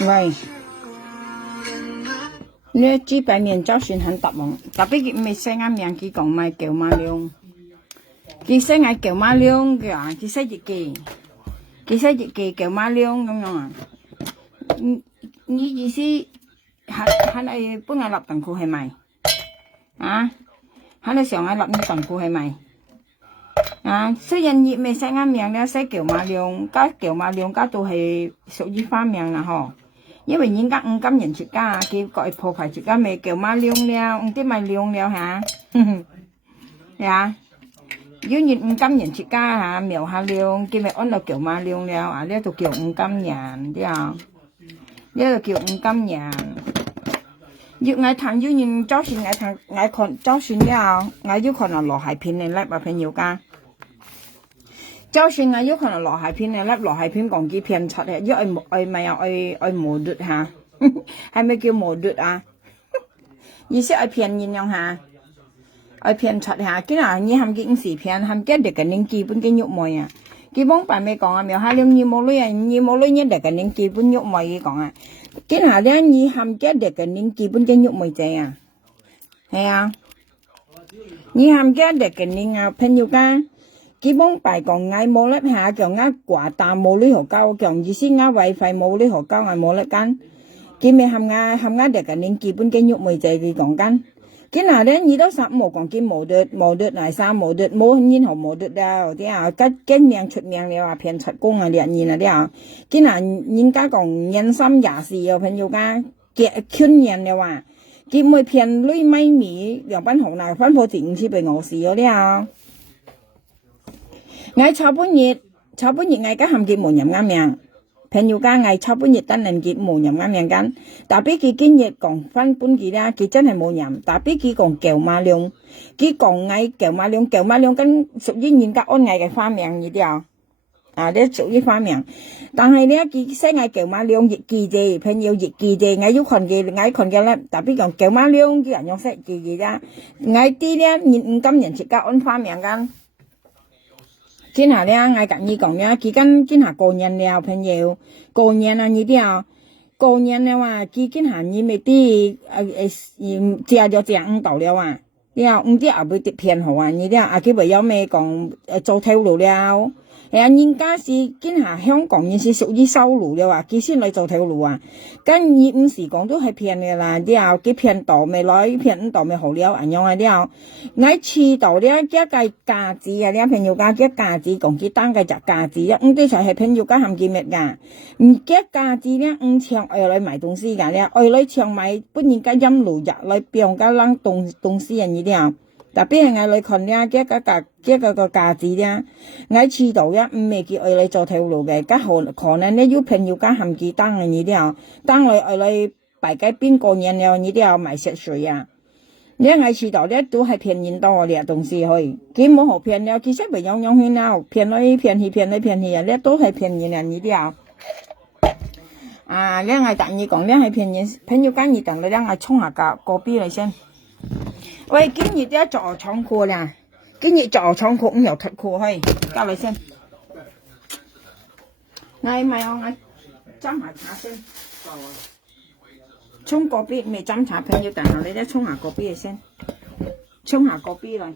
喂，你煮白面周算很特喎，特別佢未識啱名，佢講咪叫馬亮，佢識嗌叫馬亮嘅啊，佢識日記，叫馬亮咁樣啊。你意思係你搬我立凳褲係咪？啊？係你上嗌立你凳褲係咪？啊，雖然你未識啱名咧，識叫馬亮，叫馬亮家都係屬於花名啦嗬。因為人家五金人出家，佢改破壞出家咪叫馬亮了，唔知咪亮了吓，呀，有人五金人出家吓，苗下亮，佢咪按到叫馬亮了啊，呢度叫五金人，知啊？呢度叫五金人。要我睇有人周旋，我看周旋了，我要看到羅海片嚟叻啊朋友家。就算我有可能落下片咧，落下片講幾片出嘅，因為愛咪有愛磨劣嚇，係咪叫磨劣啊？意思愛騙人樣嚇，愛騙出嚇，今日你含幾五時片，含幾日嘅你基本嘅肉梅啊，基本白咪講啊，苗下兩你冇女啊，你冇女一日嘅你基本肉梅講啊，今日咧你含幾日嘅你基本嘅肉梅仔啊，係啊，你含幾日嘅你啊朋友間。基本bài còn ngay mua lớp hạ kiểu ngã quả tà mua lý hồ cao kiểu gì xin ngã vậy phải mua lý hồ cao ngay mua lớp căn khi mình hàm ngã để cái nên基本嘅肉梅仔佢講緊cái nào đấy như đó sắp mua còn cái mua được này sao mua được mua nhìn họ mua được đâu thế à cái miệng出名了啊偏出工啊連nhìn啊啲啊cái nào人家講人心也是有朋友家嘅圈人了啊佢每偏女米米兩班紅奶分破定是被我試咗啲啊我炒半日我家含結無人啱命，朋友家我炒半日等人結無人啱命緊，但係佢今日講翻半日啦，佢真係冇人，但係佢講叫馬亮，佢講我叫馬亮跟屬於人家安危嘅花名呢啲啊，呢屬於花名，但係咧佢識我叫馬亮日記啫，朋友日記啫，我要看嘅咧，但係講叫馬亮啲人用識記嘅啫，我啲咧人唔敢人出家安花名緊。今下咧，我跟你講咧，佢跟今下過年了，朋友過年啊，你啲啊，過年了啊，佢今下你咪啲借咗5道了啊，你啊唔知後尾啲偏好啊，你啲啊，佢咪有咩講做頭路了。係啊，人家是今下香港人是屬於收路了啊，佢先嚟做頭路啊。跟二五時講都係騙嘅啦，啲啊佢騙道未來騙5道未好了，人樣啊啲啊，我遲到咧一個價子啊，啲朋友家一價子講佢單個隻價子啊，啲才係朋友家含幾咩㗎？唔一價子咧搶外來買東西㗎咧，外來搶買本人家陰路入嚟變家冷東西人呢啲啊。特別係我嚟看咧，一個價子咧，我遲到咧唔係叫我嚟做頭路嘅，可能咧有朋友家含幾單嘅呢啲啊，單嚟擺街邊過年了呢啲啊買食水啊，你我遲到咧都係騙人多嘅東西去，佢冇好騙了，其實咪樣樣去啦，騙來騙去啊，咧都係騙人啊呢啲啊。啊，咧我等你講咧係騙人，朋友間你等你咧我沖下個邊嚟先。喂，今日咧做倉庫啦，今日做倉庫唔有出庫去，交嚟先。我咪我斟下茶先，沖個邊未斟茶，朋友等下你咧沖下個邊先，沖下個邊嚟。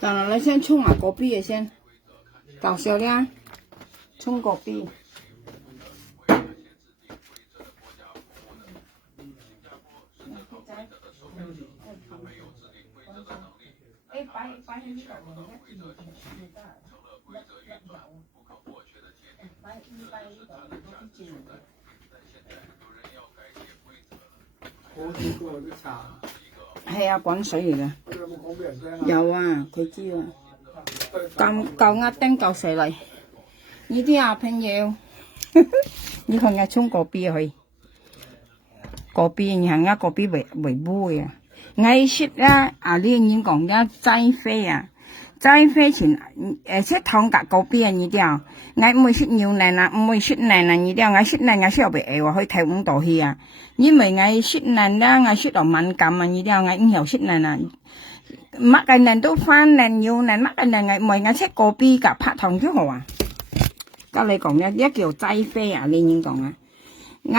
当然了，先冲啊果币先，搞笑了，冲果币。係啊，滾水嚟嘅。有啊，佢知啊。夠壓丁夠水嚟。呢啲啊朋友，你看我衝果幣去，果幣你看我果幣為妹啊。我識啦，啊你人講啦齋飛啊。齋飛前識糖格果幣啊呢啲啊，我唔會識牛奶啦，唔會識奶啦呢啲啊，我識奶我識被餓話去睇五道戲啊，因為我識奶啦，我識到敏感啊呢啲啊，我唔曉識奶啦，乜嘅奶都翻奶牛奶，乜嘅奶我唔係我識果幣㗎拍糖就好啊，咁你講一叫齋飛啊，你人講啊。我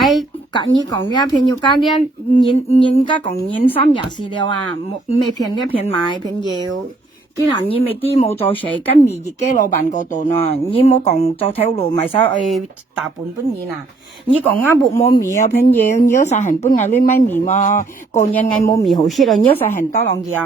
隔你講呀，朋友家啲人家講人三廿四了啊，冇未騙一騙買朋友。既然你未啲冇做事，跟住自己老闆嗰度呢，你冇講做條路咪使去大半年啊！你講啱冇米啊，朋友，你要實行搬下啲咪米嘛，個人嗌冇米好食咯，你要實行多兩件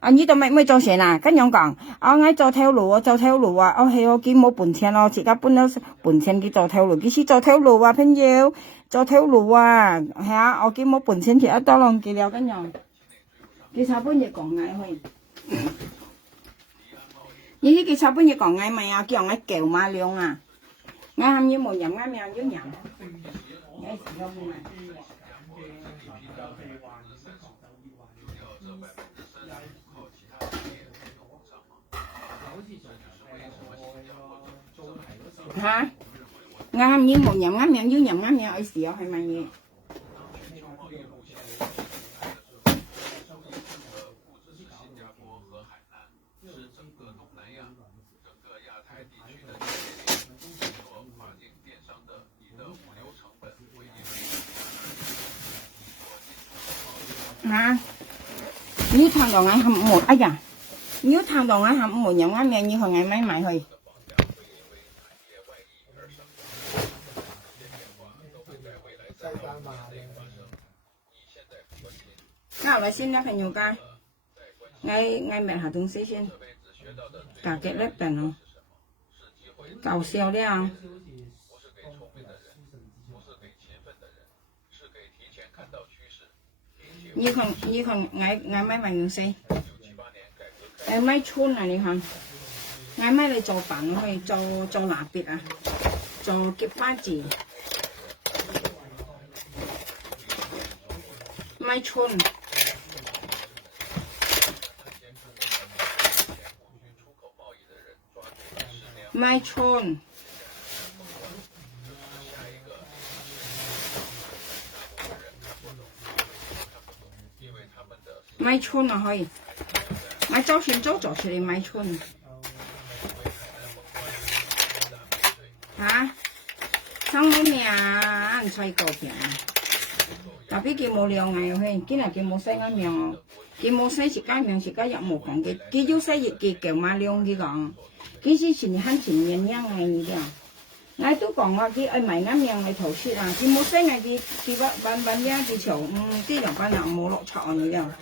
啊！你都未做事啦，咁樣講，我做條路啊，做條路啊，係我見冇本錢咯，自家搬咗本錢去做條路，幾時做條路啊，朋友，做條路啊，係啊，我見冇本錢，其實多兩件了，咁樣，佢差半日講嗌去。你呢個差半日講嗌咪啊，叫我叫馬量啊，我喊你冇飲啱命要飲，嚇，我喊你冇飲啱命要飲啱命，愛時候係咪嘢？嚇，你睇到我喊冇，哎呀，你睇到我喊冇飲啱命，你同我買埋去。嗱，嚟先啦，朋友家，我買下東西先，價格咧平咯，搞笑了。你看，我買東西，我買春啊，你看，我買嚟做飯去，做蠟筆啊，做結花字，買春。買春，買春啊可以，我周旋做出嚟買春，嚇，生冇命啊，唔使高平，特別佢冇兩眼去，今日佢冇細眼命哦，佢冇細時間命時間又冇講嘅，佢要細日佢叫馬量佢講。幾時前很前面樣係呢啲啊？我都講話佢愛買啱樣嚟投資啊！佢冇聲啊！佢揾樣佢潮，啲兩班人冇落錯呢啲啊！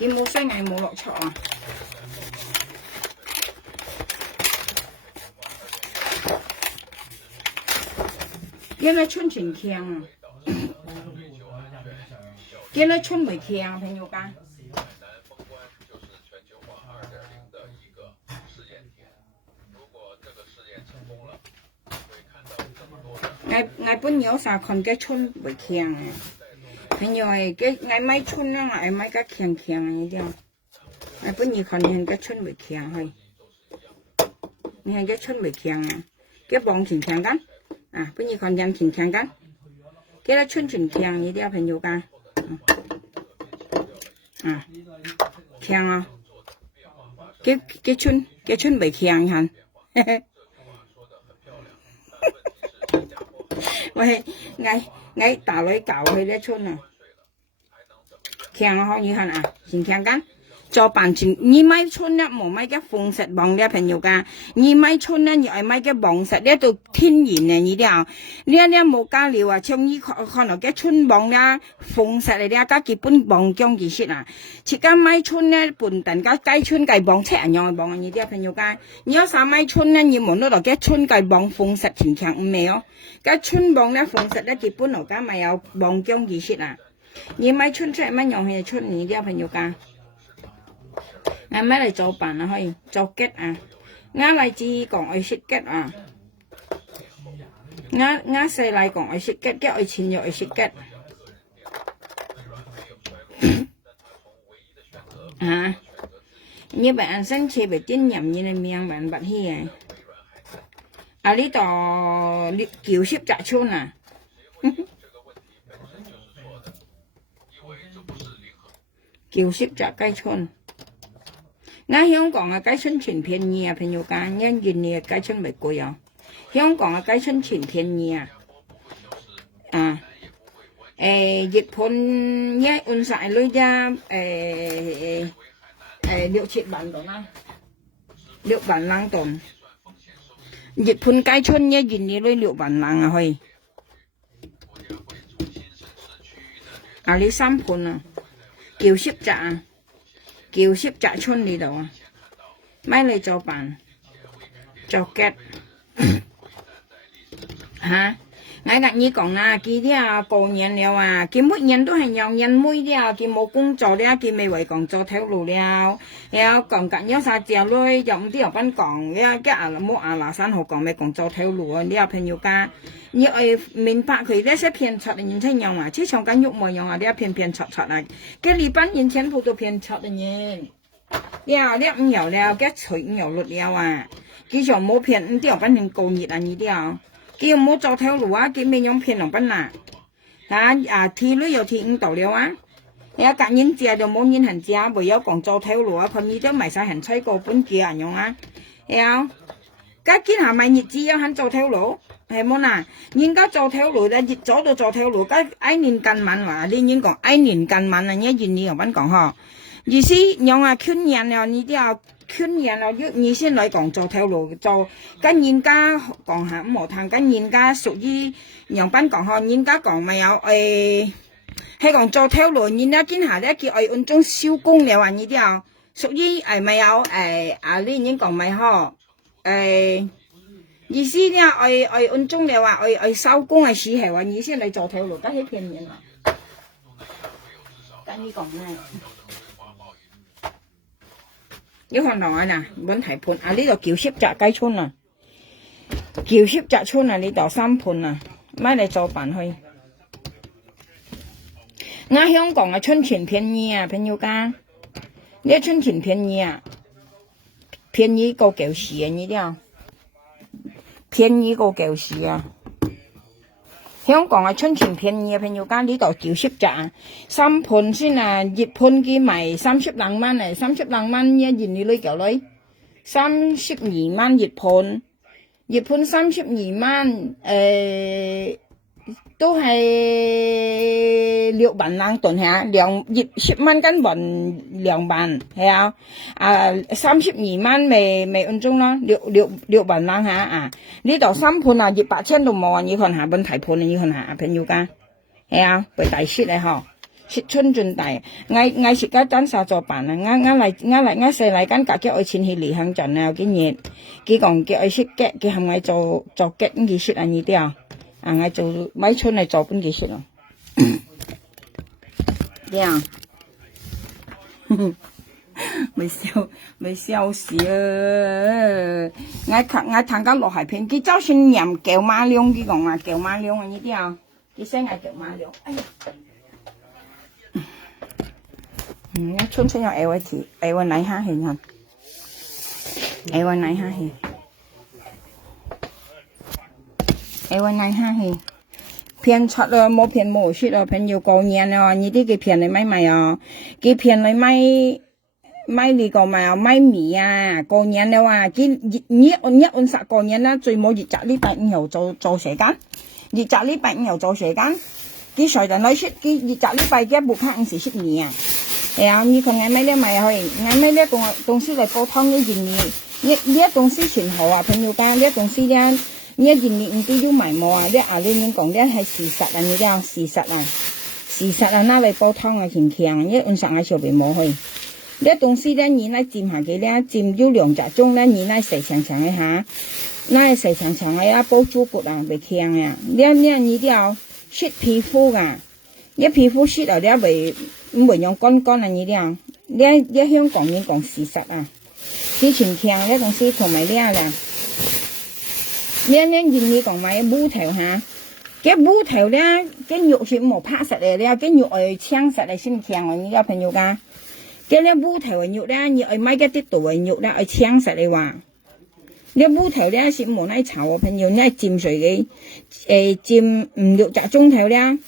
佢冇聲係冇落錯啊！因為春全強啊！因為春未強，朋友間。我本有啥看個春會強啊，朋友誒，我買春啦，我買個強強呢啲，我本有看見個春會強去，你看個春會強啊，個棒全強緊，啊，本有看見全強緊，個春全強呢啲朋友㗎， à khen à cái chân bị khen hả vậy ngay tạo lấy cạo hay cái chân à khen nó như hả à xin khen cắn cho bản chính你买春呢冇买个封实棒的朋友噶，你买春呢要买个棒实的都天然的你了，你冇加料啊，像你看到个春棒啦，封实嚟啦，加基本棒姜其實啊，切間買春呢本等加雞春雞棒赤樣嘅棒你啲朋友噶，你要啥買春呢，你冇攞到個春雞棒封實甜強唔未哦，個春棒呢封實咧基本嚟加咪有棒姜其實啊，你買春赤乜樣係春你啲朋友噶。ngay mấy này cho bạn là hơi cho kết à ngã lại chi còn ai xịt kết à ngã xe lại còn ai xịt kết cái ai chín nhiều ai xịt kết à như bạn sinh chơi bị tin nhầm như này miệng bạn hi à lý tò kiểu ship trả chôn à kiểu ship trả cây chôn nga香港嘅雞春全便宜啊，朋友家，因為你嘅雞春咪貴啊。香港嘅雞春全便宜啊，日本一按晒女家6-7萬度啦，6萬兩度。日本雞春一原你女6萬兩啊去，啊你3盤啊，叫攝咋啊？叫ship trả chôn đi đâu à mấy này cho bạn cho kết hả ngay gặp như còn là kia đi à cổ nhân liệu à kia mỗi nhân都係nhau nhân mỗi đi à kia một công cho đi à kia mấy vậy còn cho theo lù liệu còn cả nhau sao chèo lôi giống đi ở bên còn cái là mỗi là san hồ còn mấy còn cho theo lù đi à朋友家như ấy mình phát佢咧些偏插的人睇樣啊，即係講肉模樣啊，啲偏插啊，嘅日本人全部都偏插的人，了唔有了，嘅水唔有落了啊，佢就冇偏唔掉翻成高熱啊呢啲啊，佢又冇做條路啊，佢咩樣偏落翻啦，天女又天唔到了啊，隔人借就冇人行借，唯有講做條路啊，佢呢啲咪晒行吹過本幾人用啊，家見下咪日子有肯做條路。係冇嗱，人家做條路咧，熱咗到做條路，家一年近晚話，你應講一年近晚啊，一年又揾講嗬，意思用啊圈人啊，呢啲啊圈人啊，你先嚟講做條路做，跟人家講下冇談，跟人家屬於樣班講嗬，人家講咪有係講做條路，人家見下咧叫按種收工了啊，呢啲啊屬於咪有你應講咪嗬意思呢，按中你話收工係時係話，你先嚟做條路，梗係騙人啦。跟你講咧，你看到啊嗱，揾題盤啊，呢度叫攝宅雞村啊，叫攝宅村啊，呢度3盤啊，買嚟做飯去。我香港嘅春錢便宜啊，朋友家，呢春錢便宜啊，便宜過舊時啊，呢啲啊。便宜過舊時啊！香港嘅春錢便宜啊，朋友家呢度叫攝咋，3盤先啊，熱盤機賣32蚊嚟，32蚊一件你女舊女，32蚊熱盤32蚊，都係6萬兩頓係10蚊根本2萬係啊，32蚊未按鐘啦，6萬兩嚇啊！呢度3盤啊，8,000都冇啊，你看下本題盤你看下朋友家係啊，被大雪嚟嗬，雪春盡大，嗌食家真實做辦啊，嗌細嚟間隔嘅愛錢去離鄉鎮啊，幾熱，幾講嘅愛識嘅，佢係咪做嘅嘅雪啊呢啲啊？我做買春嚟做本幾時咯？這樣，未笑死啊！我睇緊落海片，佢就算念叫馬良，佢講啊叫馬良啊呢啲啊，佢聲係叫馬良。哎呀，我春有 L 奶蝦hình hả？L 奶蝦hình。Ewan này ha thì 片出了冇片冇出了，朋友過年了，你啲嘅片嚟買哦，佢片嚟買呢個買啊買米啊，過年了啊，佢你按實過年啦，最冇日擇禮拜五後做時間，日擇禮拜五後做時間，佢隨人來出，佢日擇禮拜嘅不怕唔是出米啊，係啊，你看我買咧買去，我買咧東西嚟煲湯嘅件嘢，呢東西全好啊，朋友家呢東西咧。呢一件嘢唔知要賣冇啊！呢你講呢係事實啊！你啲事實啊！拿嚟煲湯啊，強強！呢按上下上邊冇去。呢東西咧，你嚟煎下佢咧，煎咗2隻鐘咧，你嚟細長嘅下，嚟細長嘅啊，煲豬骨啊，未強啊！你啲要雪皮膚噶，一皮膚雪啊，你唔用乾啊！你啲啊，你香港人講事實啊，之前強呢東西同埋呢啦。呢件你講買烏頭嚇，cái烏頭咧，cái nhục thì冇拍實嚟咧，cái nhục ở trang實嚟先強啊！你個朋友家，cái咧烏頭嘅nhục咧，你ở買cái tiết度嘅nhục咧，ở trang實嚟話，呢烏頭咧是冇奶炒啊！朋友，你係浸水嘅，浸5-6隻鐘頭咧，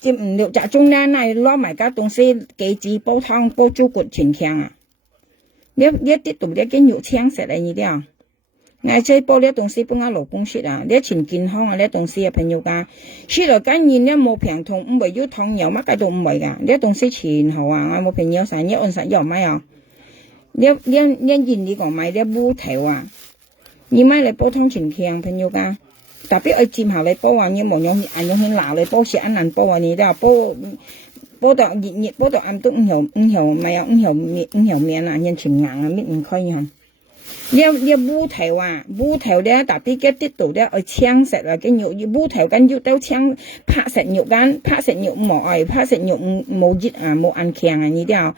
浸5-6隻鐘咧，你攞埋個東西幾支煲湯煲豬骨全強啊！呢啲度咧cái nhục trang實嚟你啲啊！我這煲呢東西幫我老公食啊，呢全健康啊呢東西啊朋友家，食落緊然呢冇病痛，唔會有糖油乜嘢都唔會噶，呢東西全好啊，我冇朋友成日按實有買啊，呢你講買呢烏頭啊，你買嚟煲湯全強朋友家，特別愛煎下嚟煲啊，你冇用去鬧嚟煲食一難煲啊，你都煲到熱煲到暗都唔後咪有唔後面啊，人全硬啊，搣唔開啊。呢烏頭啊，烏頭咧特別嘅啲度咧愛青食啊，跟肉烏頭跟肉都青拍食肉間，拍食肉冇愛，拍食肉冇熱啊，冇按強啊呢啲啊，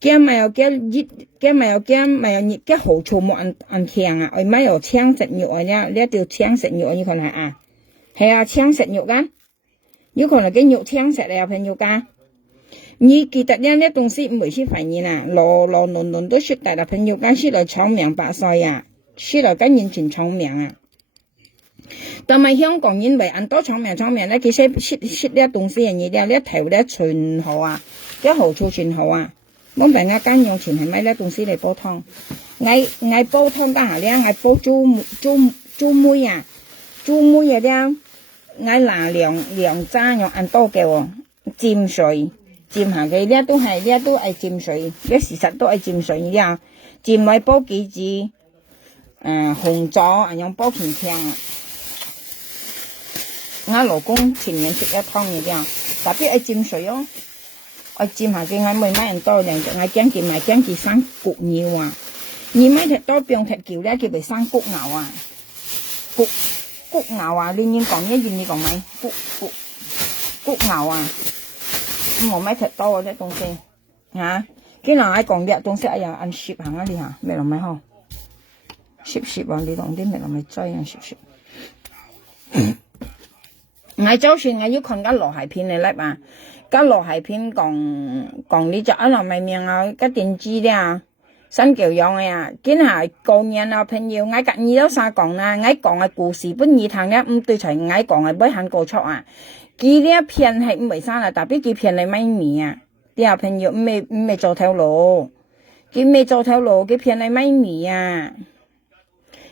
驚咪有驚熱，驚咪有熱，嘅好處冇按強啊，愛咪有青食肉啊呢條青食肉你看下啊，係啊青食肉間，有可能嘅肉青食嚟啊朋友家。你記得呢東西唔會去反應啊，輪都出大啦，朋友間出來長命百歲啊，出來跟完全長命啊。但係香港人為按多長命咧，其實出呢東西人嘢呢頭呢全好啊，啲好處全好啊。我俾我間用全係買呢東西嚟煲湯，我煲湯得下呢，我煲豬妹啊呢，我拿兩渣用按多嘅喎，沾水。浸下佢呢都係浸水，呢事實都係浸水呀。浸埋煲幾支，紅棗用煲全強啊！我老公前年食一湯嘢啲，特別係浸水哦。我浸下佢，我每買人多兩隻，我驚佢生骨尿啊！你買隻多병隻叫咧，佢咪生骨牛啊！骨牛啊！你講你講咪骨牛啊！冇買太多嗰啲東西嚇，經常喺講啲東西，哎呀，按攝行啊你嚇，咩落咪好？攝啊，你講啲咩落咪追啊攝。我就算我要看個羅海片嚟叻嘛，個羅海片講呢隻啊羅咪命啊，個電視咧啊，新教養嘅啊，經常過年啊朋友，我隔二都曬講啦，我講嘅故事本兒堂咧，唔對齊我講嘅每行過錯啊。佢呢一片係唔為生啦，特別佢片嚟買米啊，啲朋友唔係做頭路，佢未做頭路，佢片嚟買米啊，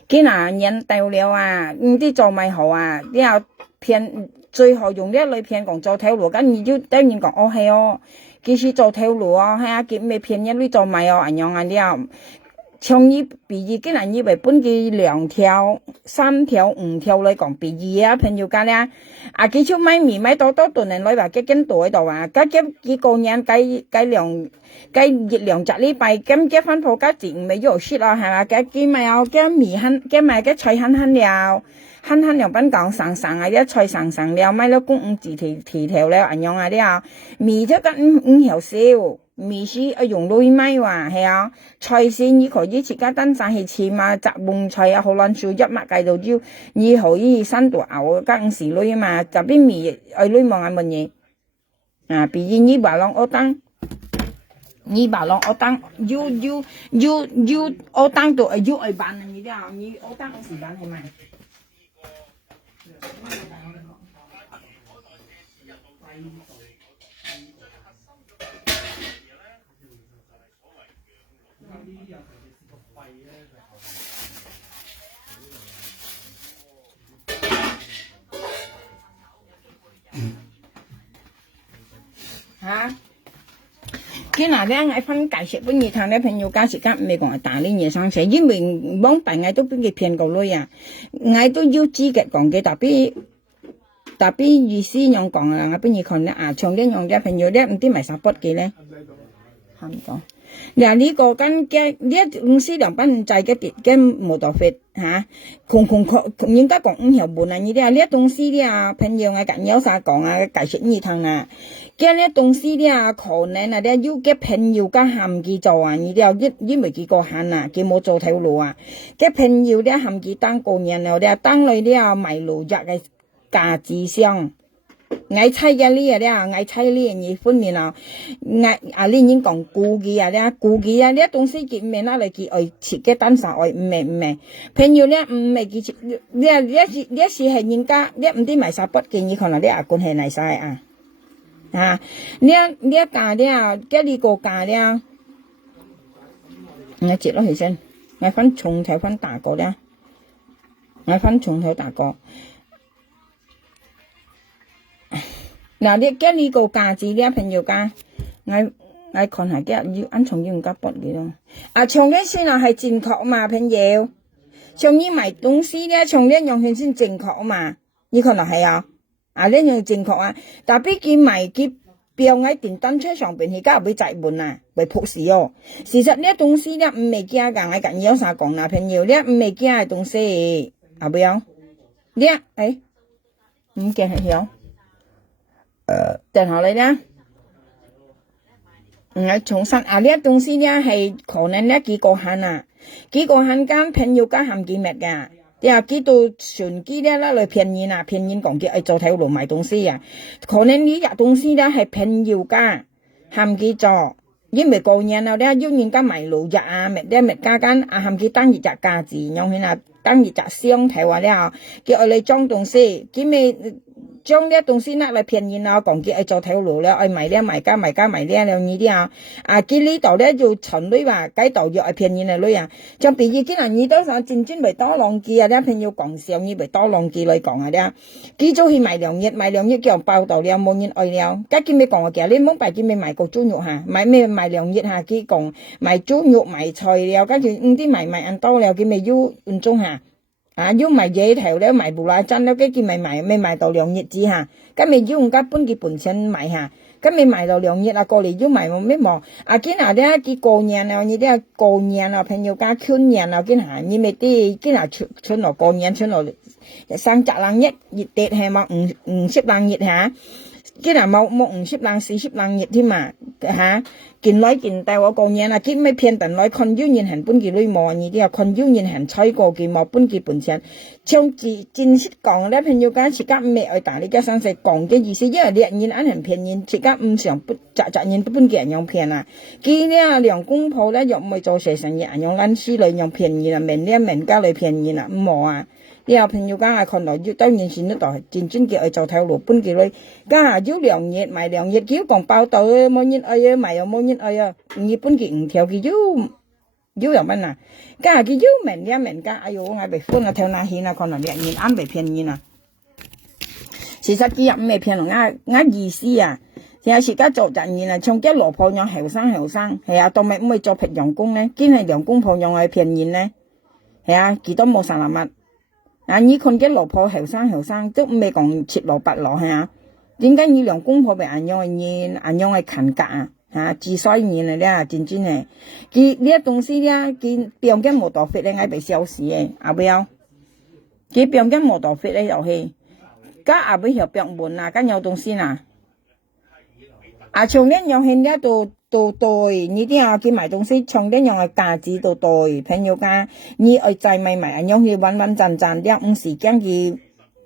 佢嗱人到了啊，唔知做咪好啊，啲片最後用呢一類片講做頭路，咁你就當然講哦係哦，佢是做頭路啊，係啊，佢未片一類做咪哦，咁樣啊啲。從依比喻，竟然以為本嘅2條、3條、5條嚟講比喻啊，朋友家咧，啊佢出買米買多頓人來話幾斤多喺度啊，家幾個人計2隻禮拜，咁幾翻鋪家自唔係要蝕啦，係嘛？幾咪有幾米慳，幾咪幾菜慳了，慳了本講省啊，啲菜省了，買咗公5字條了，咁樣啊啲啊，米就得5條少。米是用鹼米話係啊，菜線你可以自家單晒去切嘛，雜拌菜啊，好難做一麥計到要你可以生度熬加5時鹼嘛，就邊米愛鹼望係乜嘢啊？比如你話啷我當要我當到要愛辦啊，你啲啊，你我當時間係咪？嚇。cái nào đấy ai phân cải sẽ bây giờ thằng đấy朋友家時間未講打呢嘢上寫，因為幫病嗌都俾佢騙過嚟啊，嗌都要知嘅講嘅，tapi意思樣講啊，我俾你看咧啊，從啲樣嘅朋友咧唔知咪啥筆嘅咧，差唔多。嗱呢個跟嘅呢公司兩班制嘅跌嘅冇得費嚇，應該講唔條本啊，呢啲啊呢東西啲啊朋友啊緊有啥講啊，解釋呢趟啊。cái này東西啲啊，可能啊啲要嘅朋友家含佢做啊，你哋因為佢個限啊，佢冇做條路啊，嘅朋友啲含佢當過年了啲，當嚟啲啊賣路入嘅價值上，愛猜嘅呢啲愛猜呢你分面啊，愛啊呢已講估計啊啲，估計啊啲東西佢唔係拿嚟佢愛切嘅單數愛唔係，朋友咧唔係佢切，呢時係人家呢唔知賣啥筆嘅，你可能啲啊關係嚟晒啊。啊，呢價咧，嘅呢個價咧，我接落去先，我分從頭分大個咧，我分從頭大個。嗱，你嘅呢個價字咧，朋友價，我看下嘅要按從要唔加筆嘅咯。啊，從呢先啊係正確嘛，朋友，從呢買東西咧，從呢樣先正確嘛，你可能係啊。啊，呢樣正確啊，但係佢賣佢標喺電單車上邊，而家會載滿啊，會撲死哦。事實呢東西呢唔係假㗎，我緊有啥講啦，朋友呢唔係假嘅東西，係咪啊？呢誒唔驚係有，然後嚟呢，我重申啊，呢東西呢係可能呢幾個限啊，幾個限間朋友間含幾密㗎。呀，幾度船機咧嚟騙人啊！騙人講嘅做條路賣東西啊，可能呢日東西咧係朋友家含佢做，因為過年啦咧要人家賣路日啊，咪家間啊含佢當日日價字，樣起啦當日日商頭話咧，叫我哋裝東西，佢咪將呢東西攞嚟騙人啊，講嘅做條路咧，愛賣咧賣家賣咧兩呢啲啊，佢呢度咧要循女話，街道要愛騙人嚟女啊，像譬如今日你多上正專為多浪記啊，啲朋友講笑，以為多浪記嚟講啊啲，佢早去賣兩日叫人報道了，冇人愛了，家佢咪講嘅，你冇白佢咪賣個豬肉嚇，賣咩賣兩日嚇，佢講賣豬肉賣菜了，跟住啲賣ăn多了，佢咪要運中嚇。啊，要賣嘢頭咧，賣布拉真咧，跟住咪賣到兩日子嚇，咁咪要人家搬佢本身賣嚇，咁咪賣到兩日啊，過嚟要賣冇咩忙，啊見下咧，佢過年啊，你啲過年啊，朋友家春年啊，見下你咪啲見下春落過年春落生雜冷一熱跌係嘛，唔識冷熱嚇。cái là một 50 lần 40 lần nhiệt thêm mà hả kiến nói kiến tao ở con nhà là kiến mấy phiên tận nói con yêu nhìn hẳn bún kỳ lôi mò như thế con yêu nhìn hẳn chơi過kỳ mò bún kỳ bún chén trong chỉ chính sách講咧朋友間自家未愛打你家生勢講嘅意思因為你nhìn ăn hẳn便宜自家唔想不雜nhìn不bún kỳ樣便啊佢咧兩公婆咧又唔係做成生意樣撚書類樣便宜啦明咧明家類便宜啦唔冇啊你有朋友間係看到要當然先得到真正嘅愛做頭路搬幾類家下要兩日賣兩日叫講報道冇人愛啊賣又冇人愛啊你搬幾五條佢要又乜啊家下佢要明咧明家哎呦我被分啊跳那顯啊可能兩日啱被騙人啊事實佢入唔係騙人啱意思啊有時家做人員啊從啲羅婆樣後生係啊當咪唔會做平陽工咧堅係陽工婆樣係騙人咧係啊幾多冇散物啊！你看啲老婆後生都唔係講切蘿蔔咯，係啊？點解你兩公婆被人樣係勤格啊？嚇，自衰年嚟咧，真正係，佢呢一東西咧，佢變緊冇多費咧，係被消失嘅，後尾啊，佢變緊冇多費咧又係，家後尾又變滿啦，家有東西啦，啊，從呢樣係咧到對，你啲啊，佢買東西從呢樣嘅價值到對，朋友家，你愛再買，樣去穩穩陣陣啲，唔是驚佢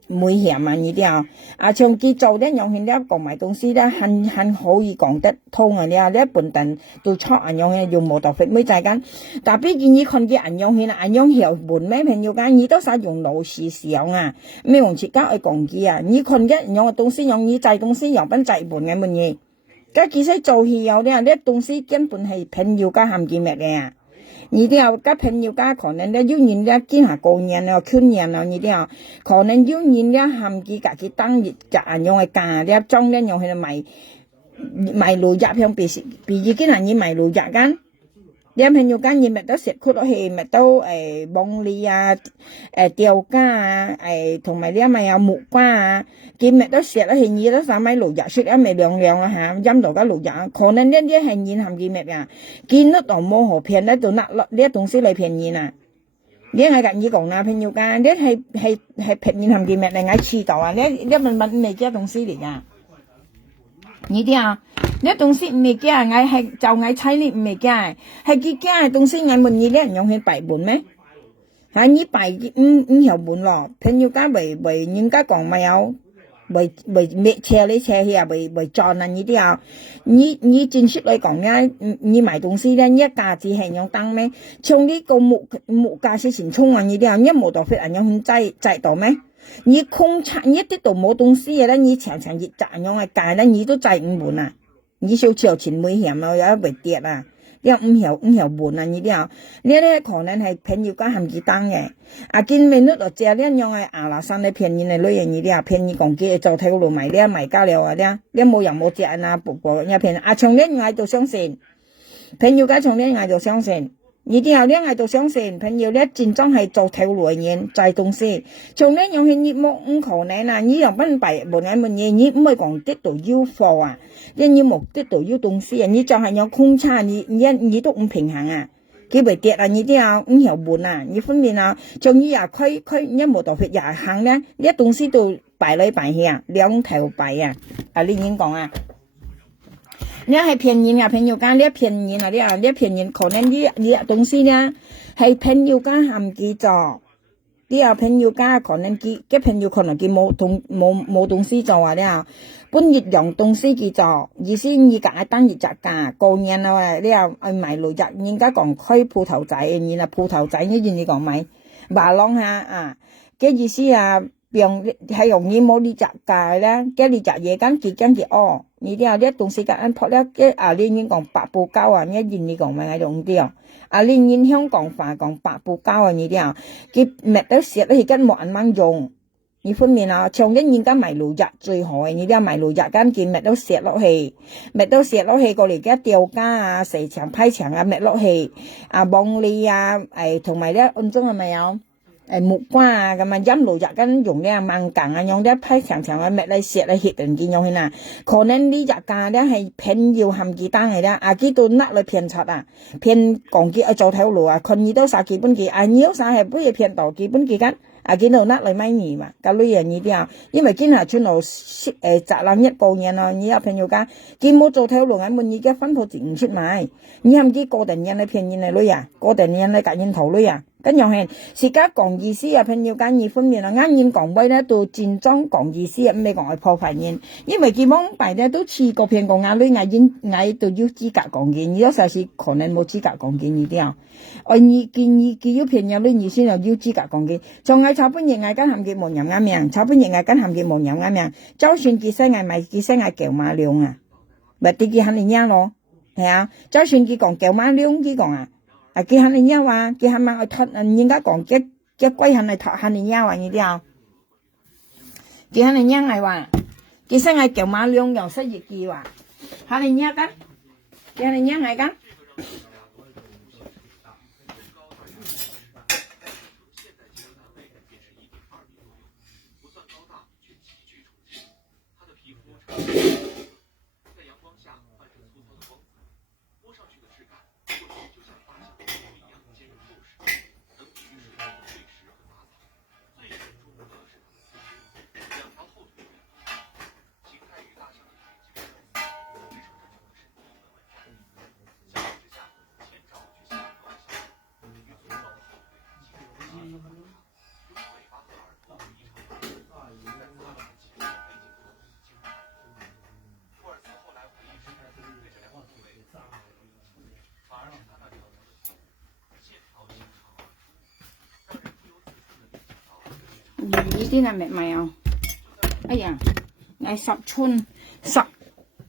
危險啊！你了像佢做咧樣了講買東西咧，很可以講得通啊！了本等都錯啊樣用無到費每在間，但畢竟你看佢樣曉門咩朋友間，你都使用腦思想啊！咩用切交去講佢啊？你看嘅樣嘅東西樣你製東西樣本製門嘅乜嘢？咁其實做戲有咧，呢東西根本係朋友間含幾咩嘅啊！你了甲朋友間可能咧有人咧見下過年咯、去年咯，你了可能有人咧含佢家己當日食樣嘅價咧裝咧用去賣路入向比如見下你賣路入間。啲朋友間你咪都食苦落去，咪都芒梨啊、吊家啊、同埋啲咪有木瓜啊，佢咪都食落去，你都使買路入食啊，咪涼涼啊嚇，飲到個路入，可能呢啲係現含嘅咩啊？見得到冇好騙得到嗱呢啲東西嚟騙人啊！呢係咁你講啦，朋友間呢係騙人含嘅咩嚟？我知道啊，呢問咩嘅東西嚟㗎？你啲啊，呢東西唔係假，我係就我猜你唔係假，係佢假嘅東西，我問你咧用去擺盤咩？嚇你擺唔曉盤咯？朋友間為人家講咪有，為車嚟車去啊，為賺啊！你啲啊，你正式嚟講咧，你買東西咧，一價錢係用當咩？從呢個木價是先衝啊！你啲啊，一冇到費啊，用制到咩？你空產一啲都冇東西嘅咧，你常常熱賺樣嘅價咧，你都制唔滿啊！你少朝前危險啊，有一會跌啊！你唔曉滿啊！你啲啊，呢啲可能係朋友間含幾單嘅。見面都借呢樣嘅亞拉山嘅便宜嘅女人，你啲啊便宜講幾做睇路賣啲賣家了啊啲，你冇人冇借啊，不過一便從呢嗌到相信，朋友間從呢嗌到相信。你啲後呢嗌到相信，朋友咧戰爭係做條路嘅製東西，從呢樣係你冇唔可能啦，你又不擺冇嘢乜嘢，你唔係講得到要貨啊，你冇得到要東西啊，你就係有空差，你都唔平衡啊，佢咪跌啊，你啲啊唔曉換啊，你分面啊，從你啊區一冇到血也行咧，呢東西都擺嚟擺去啊，兩頭擺啊，你已經講啊。你係騙人啊！朋友間你騙人啊！你騙人，可能你東西呢係朋友間含佢做，你啊朋友間可能佢朋友可能佢冇東西做啊！本日用東西佢做，意思你講當日值價過年啊！你啊賣路日，人家講開鋪頭仔，然後鋪頭仔呢件你講咪話啷下啊？嘅意思啊，用係容易冇你值價咧，嘅你值嘢間佢跟住哦。你啲啊啲東西間撲咧，你已經講白布膠啊，一言你講咪係用啲啊，你已經香港話講白布膠啊，你啲啊，佢搣到蝕咧，佢根冇人掹用，你分面啊，像一人家賣路日最好嘅，你啲賣路日間佢搣到蝕落去過嚟嘅吊家啊、石牆批牆啊搣落去，芒梨啊，同埋咧安中係咪有？木瓜啊，咁啊飲路日間用咧芒梗啊，用啲批長長嘅搣嚟蝕嚟血人見用去嗱，可能呢日價咧係偏要含幾單嘅啦，幾度甩嚟騙賊啊，騙講幾做條路啊，佢都殺基本幾，你都殺係不如騙到基本幾間，幾度甩嚟買嘢嘛，咁類型呢啲啊，因為今日村路責任一個人咯，你有朋友間，佢冇做條路，我們而家分鋪唔出賣，你含幾個定人嚟騙人嚟女啊，個定人嚟夾人頭女啊。咁樣係，時家講意思啊，朋友間二方面啊，啱言講威咧，到戰爭講意思啊，唔係講係破壞人，因為佢網幣咧都似個騙過眼女嗌都要資格講嘅，而家實是可能冇資格講嘅呢啲啊，你建議佢要騙人女，而先又要資格講嘅，仲係炒半日嗌間含嘅冇人啱命，炒半日嗌間含嘅冇人啱命，就算佢聲嗌咪佢聲嗌叫馬量啊，咪啲佢肯定贏咯，係啊，就算佢講叫馬量，佢講啊。佢肯定贏話，佢肯定去托人家講嘅龜肯定托肯定贏話呢啲啊，佢肯定贏係話，佢生係叫馬量又失業機話，肯定贏緊，佢肯定贏係緊。啲係咪咪啊？哎呀，係10寸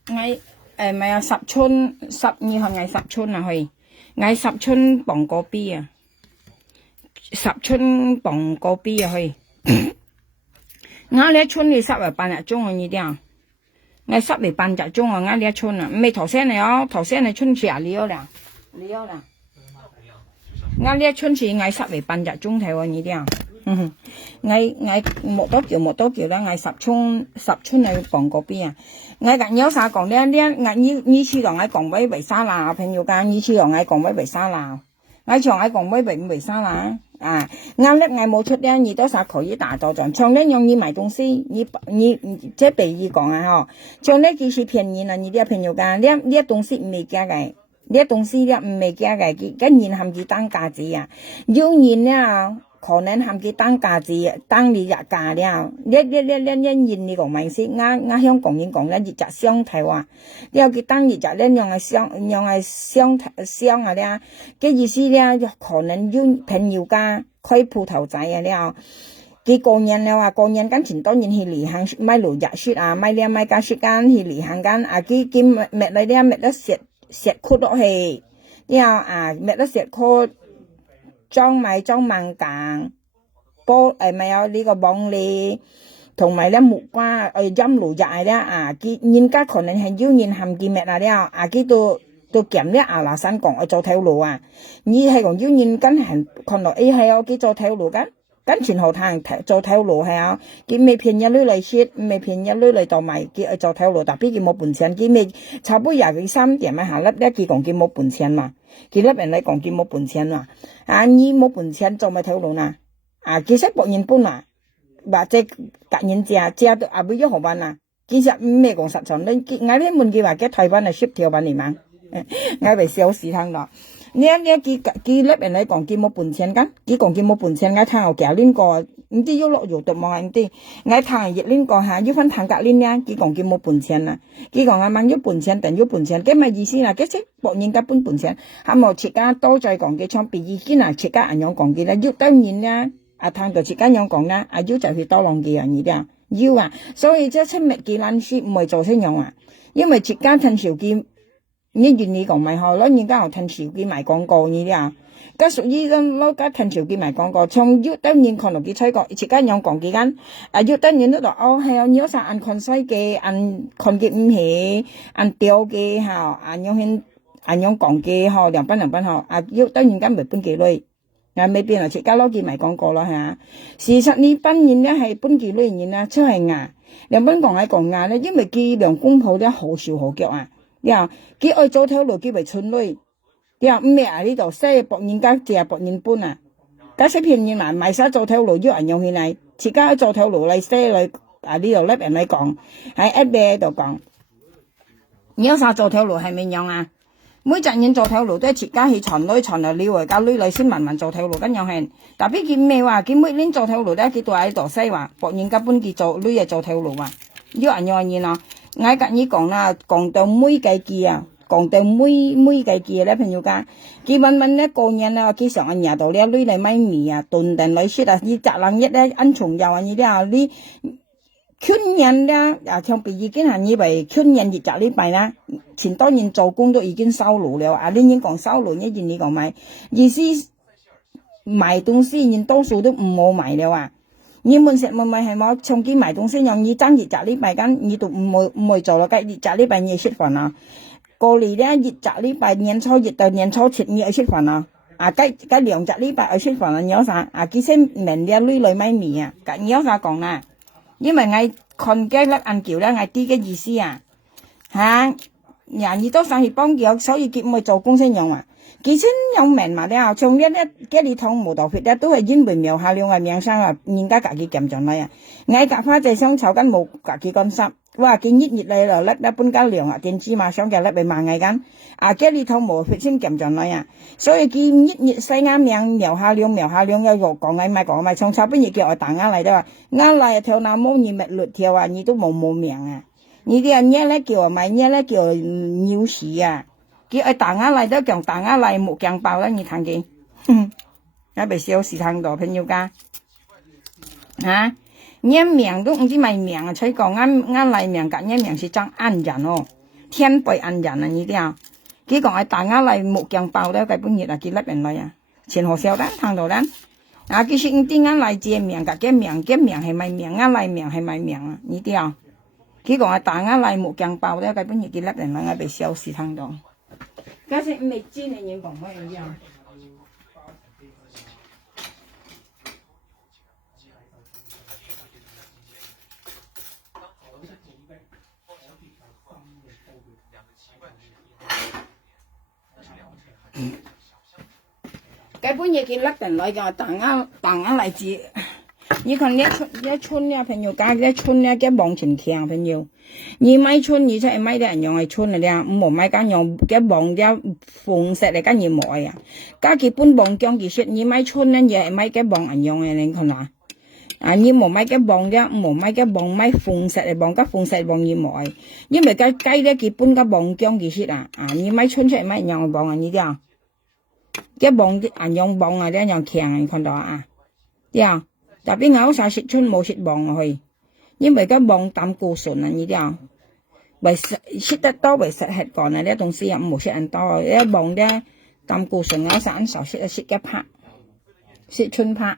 係咪啊？10寸12係係10寸啊？係10寸磅個 B 啊，10寸磅個 B 啊係。我呢一寸你10為半日鐘啊呢啲啊，我10為半日鐘啊，我呢一寸啊，未頭先你哦，頭先你寸時啊，你要啦，我呢一寸是我10為半日鐘頭呢啲啊。我冇多叫啦，我10寸係磅個 B 啊。我近有啥講呢？呢次講我講為沙拉，朋友間呢次講我講為沙拉，我從我講為沙拉啊。我叻我冇出呢，你多少可以打到咗。從呢用你買東西，你即係比喻講啊嗬。從呢幾時便宜啦？你啲朋友間呢東西唔係假嘅，呢東西呢唔係假嘅，跟人含住單價值啊，有人呢。可能含佢當價值，當你日價了，呢你講咪先，我香港人講咧，日價相睇啊，了佢當日價咧，用係相啊咧，嘅意思咧，可能有朋友家開鋪頭仔啊了，佢個人了啊，個人跟前當然去旅行，買路日雪啊，買家雪間去旅行間，啊佢搣嚟咧，搣得石窟落去，了啊搣得石窟。裝萬間，咪有呢個網梨，同埋咧木瓜，陰爐日咧啊！人家可能係要人含見咩啊了，啊佢都減咧啊嗱山講做頭路啊！你係講要人跟行看落係哦，佢做頭路跟前後ทาง做頭路係啊！佢未騙一女嚟蝕，未騙一女嚟到埋，佢做頭路，特別佢冇本錢，佢未差不多廿3點啊下粒咧，佢講佢冇本錢嘛。佢那邊嚟講佢冇本錢嘛，啊你冇本錢做咩頭路呐？啊其實博人本啊，或者隔人借到啊每一毫萬啊，其實唔係講實在，你我哋問佢話嘅台灣係10條版嚟嘛，我咪小事聽咯。呢佢那邊嚟講佢冇本錢㗎，佢講佢冇本錢，我聽我教練個，唔知要落油度望唔知，我聽熱練個下，要分談隔練呀，佢講佢冇本錢啊，佢講阿媽要本錢定要本錢，咁咪意思啦，即博人家本錢，係冇切家多再講嘅唱別意見啊，切家人樣講嘅啦，要當然啦，啊聽到切家樣講啦，啊要就去多浪嘅人而家要啊，所以即親密嘅難事唔係做成樣啊，因為切家趁少見。你願意講咪好咯，人家又趁手機賣廣告呢啲啊，咁屬於咁攞家趁手機賣廣告，從要當然看落去吹過，而家有講幾間，啊要當然都話哦係啊，你有啥按看西嘅，按看嘅唔起，按掉嘅嚇，按樣講嘅嚇，兩班嚇，啊要當然間咪搬幾類，啊未必係而家攞佢賣廣告咯嚇，事實呢班人咧係搬幾類人啊，出係牙，兩班講牙咧，因為佢兩公婆咧好少好腳啊。呀，佢愛做頭路，佢咪蠢女。呀，唔係啊呢度西博人家借博人搬啊，假使騙人嘛，賣晒做頭路要人用起嚟，自家做頭路嚟西嚟啊呢度叻人嚟講，喺一邊度講，你有啥做頭路係咩樣啊？每隻人做頭路都係自家去傳女傳嚟撩嚟，教女嚟先慢慢做頭路咁樣係，特別佢咩話，佢每年做頭路咧，佢都喺度西話博人家搬佢做女嘢做頭路啊，要人用人啊。我跟你講啦，講到每計記啊，講到每計記咧，朋友家，佢問咧個人啊，佢上個nhà度咧，女嚟買米啊，燉定女雪啊，你責任一咧，ăn重油啊，你啲啊，你勸人咧，啊，像畢已經係以為勸人熱責呢幣啦，前當然做工都已經收爐了，啊，你已經講收爐，一件你講買，意思買東西人多數都唔好買了啊。你們食咪係冇長期買東西，讓你爭熱責呢排間，你都唔會做啦。計熱責呢排你食飯啊？過嚟咧熱責呢排年初熱到年初七你去食飯啊？啊計涼責呢排去食飯啊？有啥？啊佢先明啲女女買米啊？咁有啥講啦？因為我看嘅粒按橋咧，我啲嘅意思啊嚇，人哋都想去幫腳，所以佢唔會做工先用啊。其實有名嘛咧，從呢幾年湯無道血咧，都係因為苗下兩個名聲啊，人家自己撳上嚟啊。嗌夾花仔想炒緊冇自己咁濕，哇！見熱嚟就甩一般加涼啊，電芝麻想嘅甩嚟賣嗌緊，啊幾年湯無血先撳上嚟啊。所以見熱細啱名苗下兩有肉講嗌賣講賣，從炒邊嘢叫我打啱嚟都話啱嚟條那毛你咪綠條啊，你都冇名啊。你啲人嘢咧叫我賣嘢咧叫牛屎啊。佢愛打壓嚟都講打壓嚟冇強爆啦，你睇見，一被小時聽到朋友家。嚇，你命都唔知咪命啊！所以講啱嚟命夾你命是真恩人哦，天輩恩人啊！呢啲啊，佢講係大啱嚟木匠爆咧，佢本熱啊，佢甩人嚟啊，前河少單聽到單啊，佢說啲啱嚟借命夾嘅命係咪命啱嚟命係咪命啊？呢啲啊，佢講係大啱嚟木匠爆咧，佢本熱佢甩人嚟，我被笑死聽到。嗰時未知你人講乜嘢啊？cái bữa giờ kia lắc đần lại cho tặng lại chị như còn nhé chun nha phải nhiều cái chun nha cái bông chỉnh khéng phải nhiều như mấy chun như thế mấy đứa nhỏ chun này nha một mấy cái nhỏ cái bông ra phun sệt này cái nhiều mỏi à cái kia bún bông trong kia như mấy chun này giờ mấy cái bông ảnh nhỏ này nên không nào à như một mấy cái bông ra một mấy cái bông mấy phun sệt này bông các phun sệt bông nhiều mỏi nhưng mà cái đó kia bún cái bông trong kia à như mấy chun thế mấy nhỏ bông à như thế cái bông ảnh nhông bông à, cái nhông khéng con đó à, thấy không? Tapi ngáo sao xịt chun冇xịt bông rồi, nhưng mà cái bông tạm cù sùn à, như thế nào? Bởi xịt đất to bởi xịt hết còn này, cái东西啊冇xịt ăn to, cái bông cái tạm cù sùn ngáo sao ăn少xịt cái拍，xịt chun拍，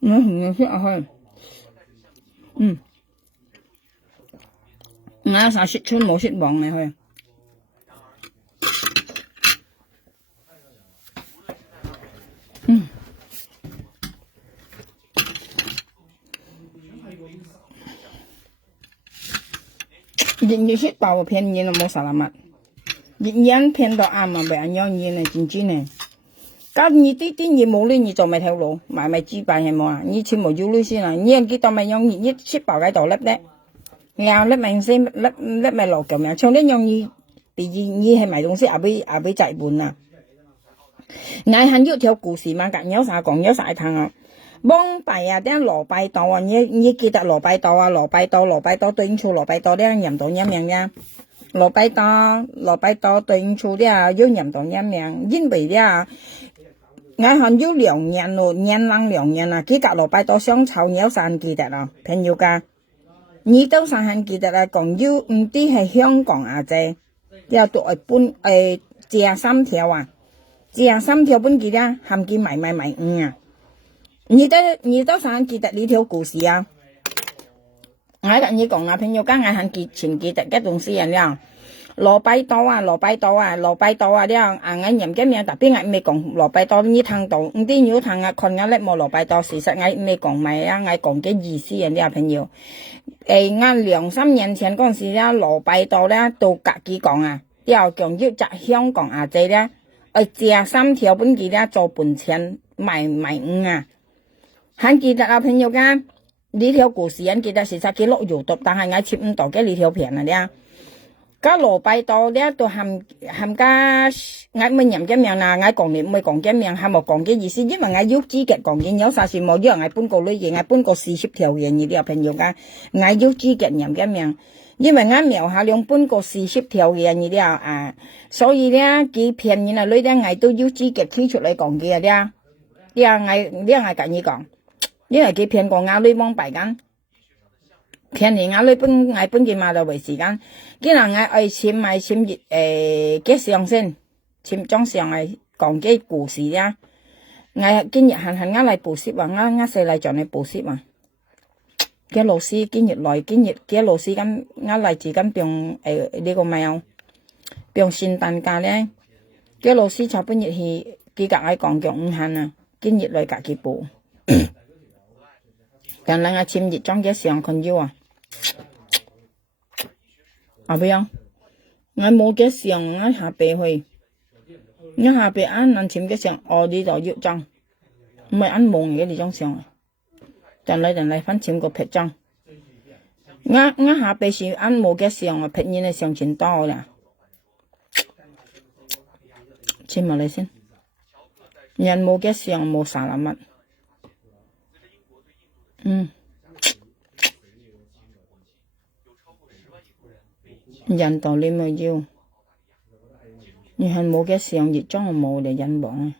唔識啊去，ngáo sao xịt chun冇xịt bông này去。人是把我骗你了，没啥了嘛。人骗到啱嘛，別人要你呢，真真呢。咁你啲你冇呢，你做咩條路？買豬排係冇啊？你全部要呢先啊！你人幾多咪用你識包喺度粒咧？然後粒明星粒咪落咁樣，從呢用你，畢竟你係買東西也俾債本啊。嗌係一條故事嘛，隔有啥講有啥聽啊。幫拜啊，啲蘿蔔豆啊，你記得蘿蔔豆啊，蘿蔔豆對應出蘿蔔豆啲鹽到一樣嘅，蘿蔔豆對應出啲啊，要鹽到一樣，因為啲啊，我係要2年咯，年lang 2年啊，幾格蘿蔔豆香炒有散記得啊，朋友噶，你都散記得啊，講要唔啲係香港啊啫，要到搬借3條啊，借3條搬記得，含記買啊。你都想記得呢條故事啊？我同你講啊，朋友間我係前記得嘅東西啊，蘿蔔豆啊，啲啊，我飲嘅名特別我未講蘿蔔豆呢聽到，唔知要聽啊，看我叻冇蘿蔔豆，事實我未講埋啊，我講嘅意思啊，朋友，我2-3年前嗰陣時咧，蘿蔔豆咧到隔幾講啊，之後講要จาก香港啊仔咧，借3條本記咧做本錢賣啊。還記得啊，朋友間呢條故事人記得是實記錄YouTube，但係我接唔到嘅呢條片啊咧。個蘿蔔豆咧都含家，我冇飲嘅名啦，我講你冇講嘅名，係冇講嘅意思，因為我要知嘅講嘅有啥事冇，因為我搬過女嘢，我搬過40條嘢呢啲朋友間，我要知嘅飲嘅名，因為我苗下兩搬過40條嘢呢啲啊，所以咧幾片嘢啊，女啲我都要知嘅推出嚟講嘅啲，我跟你講。因為佢騙過我女幫拜間，騙你我女本佢買到為時間，既然我愛簽熱嘅相先，簽張相係講嘅故事呀，我今日行我嚟補習啊，我細嚟就嚟補習啊，嘅老師今日嘅老師咁我嚟自咁病呢個咩啊，病聖誕假咧，嘅老師就本日去佢隔我講嘅5行啊，今日嚟隔佢補。但係我簽熱裝嘅相困擾啊，後邊我冇嘅相我下邊去，我下邊按人簽嘅相，呢度要裝，唔係按蒙嘅呢張相啊，但係翻簽個撇裝，我下邊是按冇嘅相啊，撇人嘅相錢多啦，簽埋嚟先，人冇嘅相冇啥啦乜。人道你咪要，你係冇嘅相熱裝冇嚟引網，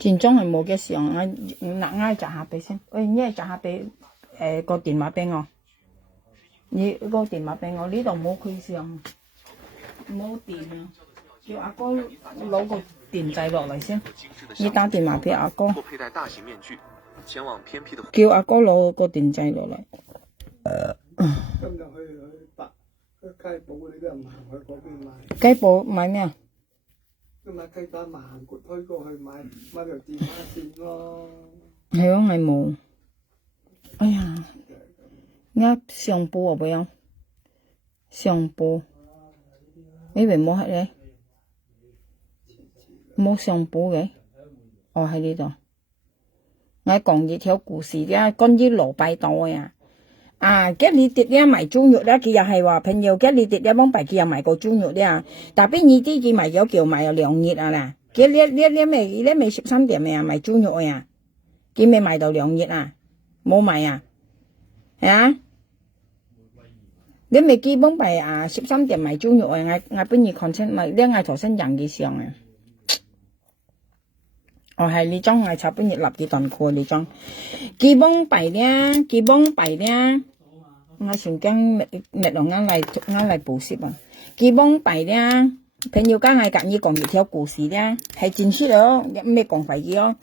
戰裝係冇嘅上，我摘下俾先。喂，你係摘下俾個電話俾我。你個電話俾我，呢度冇佢上，冇電啊！叫阿哥攞個電掣落嚟先。你打電話俾阿哥。叫阿哥攞個電掣落嚟。今日去雞堡，你都唔行去嗰邊買。雞堡買咩啊？買雞蛋咪行推過去買條電話線咯。係啊，係冇。哎呀，啱上坡啊，不要上坡。你為冇係咧？冇上坡嘅。哦，喺呢度。我講一條故事咧，關於羅拜島呀。今年跌咧賣豬肉咧，佢又係話朋友，今年跌咧幫白佢又賣過豬肉咧，但係呢啲佢賣咗叫賣咗2月啊啦，佢呢未13點咩啊賣豬肉呀，佢未賣到2月啊，冇賣啊，你未記幫白13點賣豬肉啊，我本意看清咪呢我頭先人嘅上啊。係呢張我插本日立嘅段褲呢張，基本幣咧，我曾經滅落啱嚟補習啊。基本幣咧，朋友間係講一條故事咧，係真實咯，咩講法嘅咯。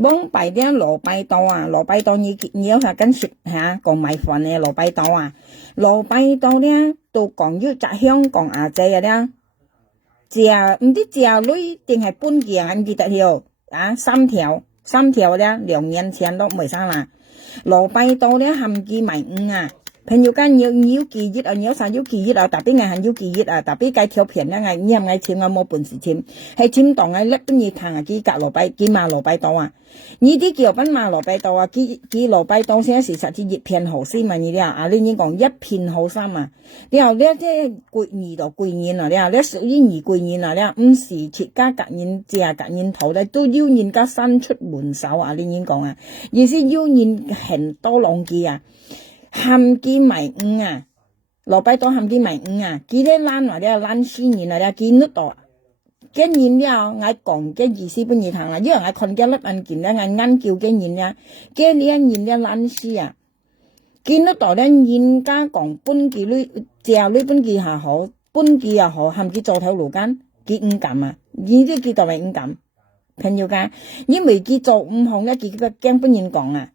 幫幣咧羅拜島啊，羅拜島你有下跟食嚇講米飯嘅羅拜島啊，羅拜島咧都講要จาก香港仔嘅咧，唔知女定係本地啊，唔記得了。三條咧，2年前都未生啦。羅拜島咧含記埋啊，朋友間要記憶啊，你有啥要記憶啊？特別係要記憶啊，特別計條片咧，你係咪簽我冇本事簽？係簽檔啊，叻都要談啊，記隔羅拜島啊，呢啲叫奔馬羅拜島啊，記羅拜島先事實係一片好心嘛，你哋你已經講一片好心啊。然後咧即係貴人啊，你屬於貴人啊，你唔是設家隔人借隔人頭咧，都要人家伸出援手啊，你已經講啊，意思要人很多浪記啊，含記埋啊，羅拜島含記埋啊，記得爛話咧爛死人啊，你見得到。今年了，我講嘅意思不二堂啦，因為我看嘅粒案件咧，我研究今年咧，今年咧爛死啊。見得到咧，人家講本地女借女本地下好，本地又好，含佢做頭路間，佢唔敢啊，呢啲佢就係唔敢。朋友間，因為佢做唔好咧，佢驚本人講啊，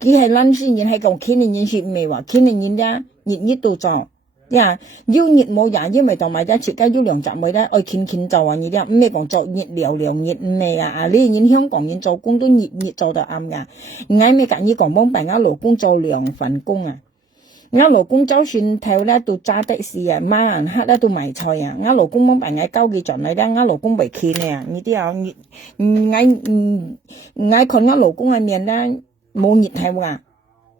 佢係爛死人係講傾嘅人說未話，傾嘅人咧日都做，要熱冇人，因為同埋一設計要2集妹咧，愛傾做啊，呢啲咩講做熱聊熱咩啊？呢人香港人做工都熱做得啱噶，啱咩講？講幫大家勞工做2份工啊！我勞工周算頭咧都揸的士啊，晚黑咧都賣菜啊！我勞工幫大家交幾盡嚟咧，我勞工未傾啊！呢啲啊，我看我勞工嘅面咧冇熱頭啊！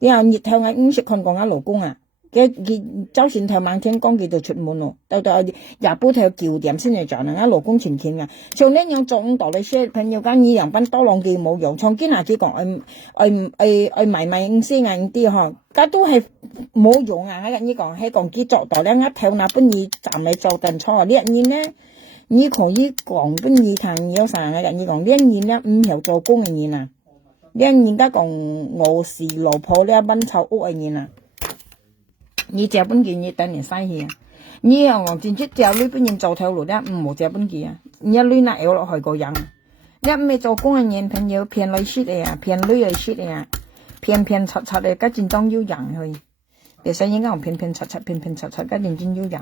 你話熱頭我唔識看過我勞工啊！佢周線頭晚天光佢就出門咯，到廿煲頭9點先嚟做啦，我老公前傾噶，像呢樣做唔到你些朋友間二人班多浪記冇用，從今下子講買唔先啊啲嗬，家都係冇用啊！我人呢講喺講佢做到咧，我睇那本嘢站嚟做定錯，呢人咧，你可以講本嘢談有啥啊？人呢講呢人咧唔曉做工嘅人啊，呢人家講我是老婆呢班臭屋嘅人啊。你借本件你等年嘥氣啊！你又講真出借女本人做頭路咧，唔好借本件啊！你一女那咬落去個人，你未做工嘅人朋友騙來說嘅啊，騙女嚟說嘅啊，騙柒嘅，家陣當要人去，其實應該講騙柒，家陣真要人。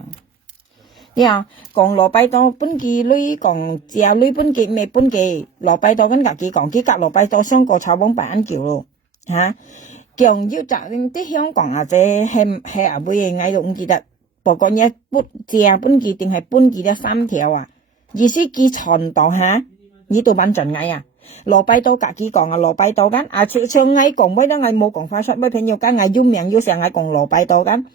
你啊講羅拜島本件女講借女本件未本件，羅拜島跟自己講，佢隔羅拜島雙個炒幫白眼叫咯嚇。強要責任啲香港啊，即係啊，每嘢嗌到唔記得，不過一本借本記定係本記得3條啊，意思佢傳到嚇，呢度版盡嗌啊，羅拜島自己講啊，羅拜島間啊，唱嗌講咩咧，嗌冇講發出咩朋友間嗌要名要成嗌講羅拜島間，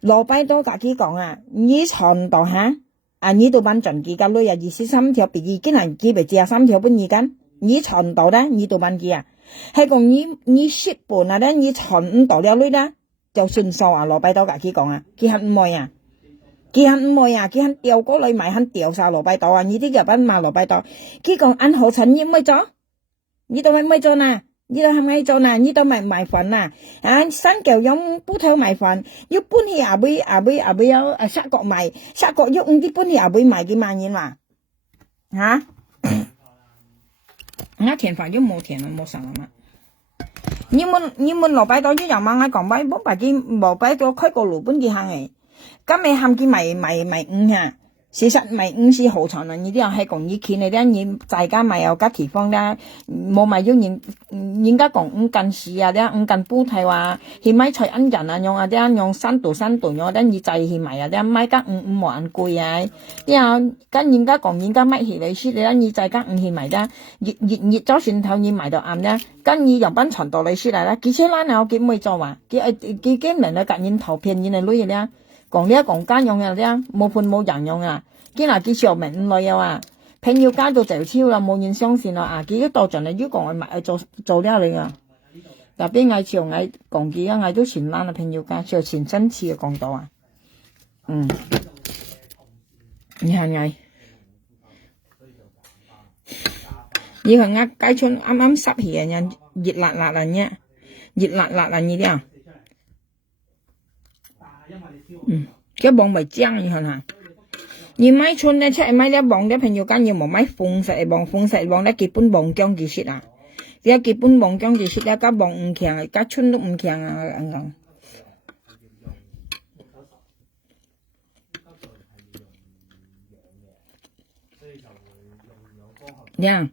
羅拜島自己講啊，呢傳到嚇，啊呢度版盡記嘅女啊，意思3條別已經係記別借3條本記間，呢傳到咧呢度版記啊。係講你蝕本啊咧，你傳唔到了女啦，就算數啊！羅拜島自己講啊，佢肯唔愛啊，佢肯調過嚟買，肯調晒羅拜島啊！呢啲就不罵羅拜島，佢講按好陳業咪咗，你到咪做呐？你到係咪做呐？你到咪賣飯呐？啊，新舊用布頭賣飯，要搬去阿妹有沙角賣，沙角要啲搬去阿妹賣幾萬元嘛？嚇？我田飯要冇田啦，冇啥啦嘛。你們老闆多啲人嘛？我講擺冇擺啲老闆多開個路本嘅行誒，咁咪行嘅賣五下。事實賣五是好長啦，你啲係講以前你啲你在家賣有個地方咧，冇賣咗人家講五斤屎啊，啲五斤布頭啊，去買菜銀人啊，用啊啲用3度用啲你再去賣啊，啲買個五萬貴啊，啲啊跟人家講人家買起嚟輸你啦，你再加去賣啦，熱咗船頭你賣到啱咧，跟你用班傳道嚟輸嚟啦，幾千蚊啊，幾妹做啊，幾驚人啊，夾人頭騙人嚟攞嘢咧。講呢講間用嘅啫，冇判冇人用啊！見嗱幾時明唔來啊？朋友加到就超啦，冇人相信啦啊！幾多多盡啊，要講去做呢嚟啊！特別嗌潮嗌講幾啊，嗌都前晚啊，朋友加潮前真次嘅講到啊，你係嗌，你係嗌街村啱啱濕氣嘅人，熱辣辣啊呢，熱辣辣啊呢啲啊！cái bông mày chăng như hả? Như mấy chôn này chạy mấy đứa bông đứa朋友間要冇mấy phun sậy bông đứa kịp bún bông trong gì xịt à? Đứa kịp bún bông trong gì xịt đứa cá bông唔強，cá chôn都唔強啊anh講。呀。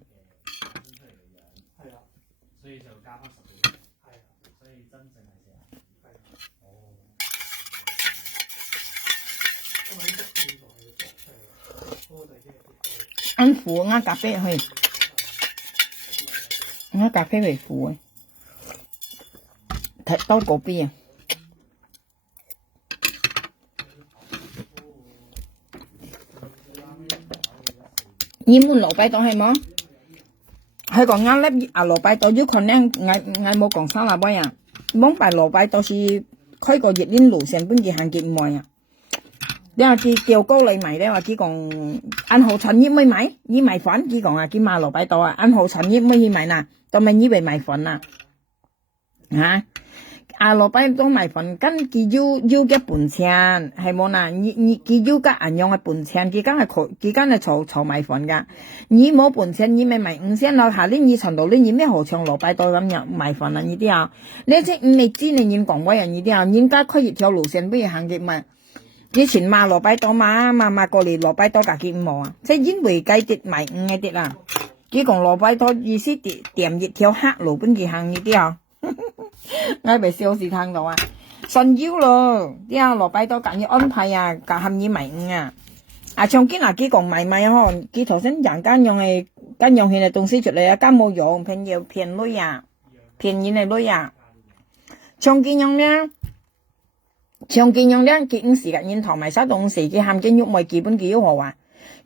ăn phụ ngã cà phê thôi ngã cà phê về phụ thật tốt cổ bia nhưng muốn lộ bài to hay món hay còn ngã lép lộ bài to dưới còn ngay một còn sao là bao à món bài lộ bài to thì khói có dịch đến lũ sen bên gì hàng kiện mồi à đây là kiều cô lại mày đây là chỉ còn anh hồ thành với mấy mày với mày phấn chỉ còn cái mà lộ bài to à anh hồ thành với mấy mày nè tao mày với mày phấn nè hả lộ bài to mày phấn跟佢要嘅本錢係冇嗱你佢要嘅人用嘅本錢佢梗係炒米粉㗎你冇本錢你咪賣5仙咯下年你傳到你咩何唱羅拜多咁樣米粉啊呢啲啊你即唔未知你人講乜人呢啲啊人家開一條路線不如行嘅嘛以前賣羅拜多嘛過嚟羅拜多架結冇啊即係因為計啲賣5嘅啲啦佢講羅拜多意思點一條黑路本嘅行呢啲啊我被笑死聽到啊神妖咯啲啊羅拜多揀要安排啊夾含意賣5啊從今佢講賣嗬佢頭先人間用係跟用嘅東西出嚟啊間冇用騙女啊騙人嘅女啊從今用咧長見用咧佢時間人頭埋晒東西佢含見喐咪基本佢要學啊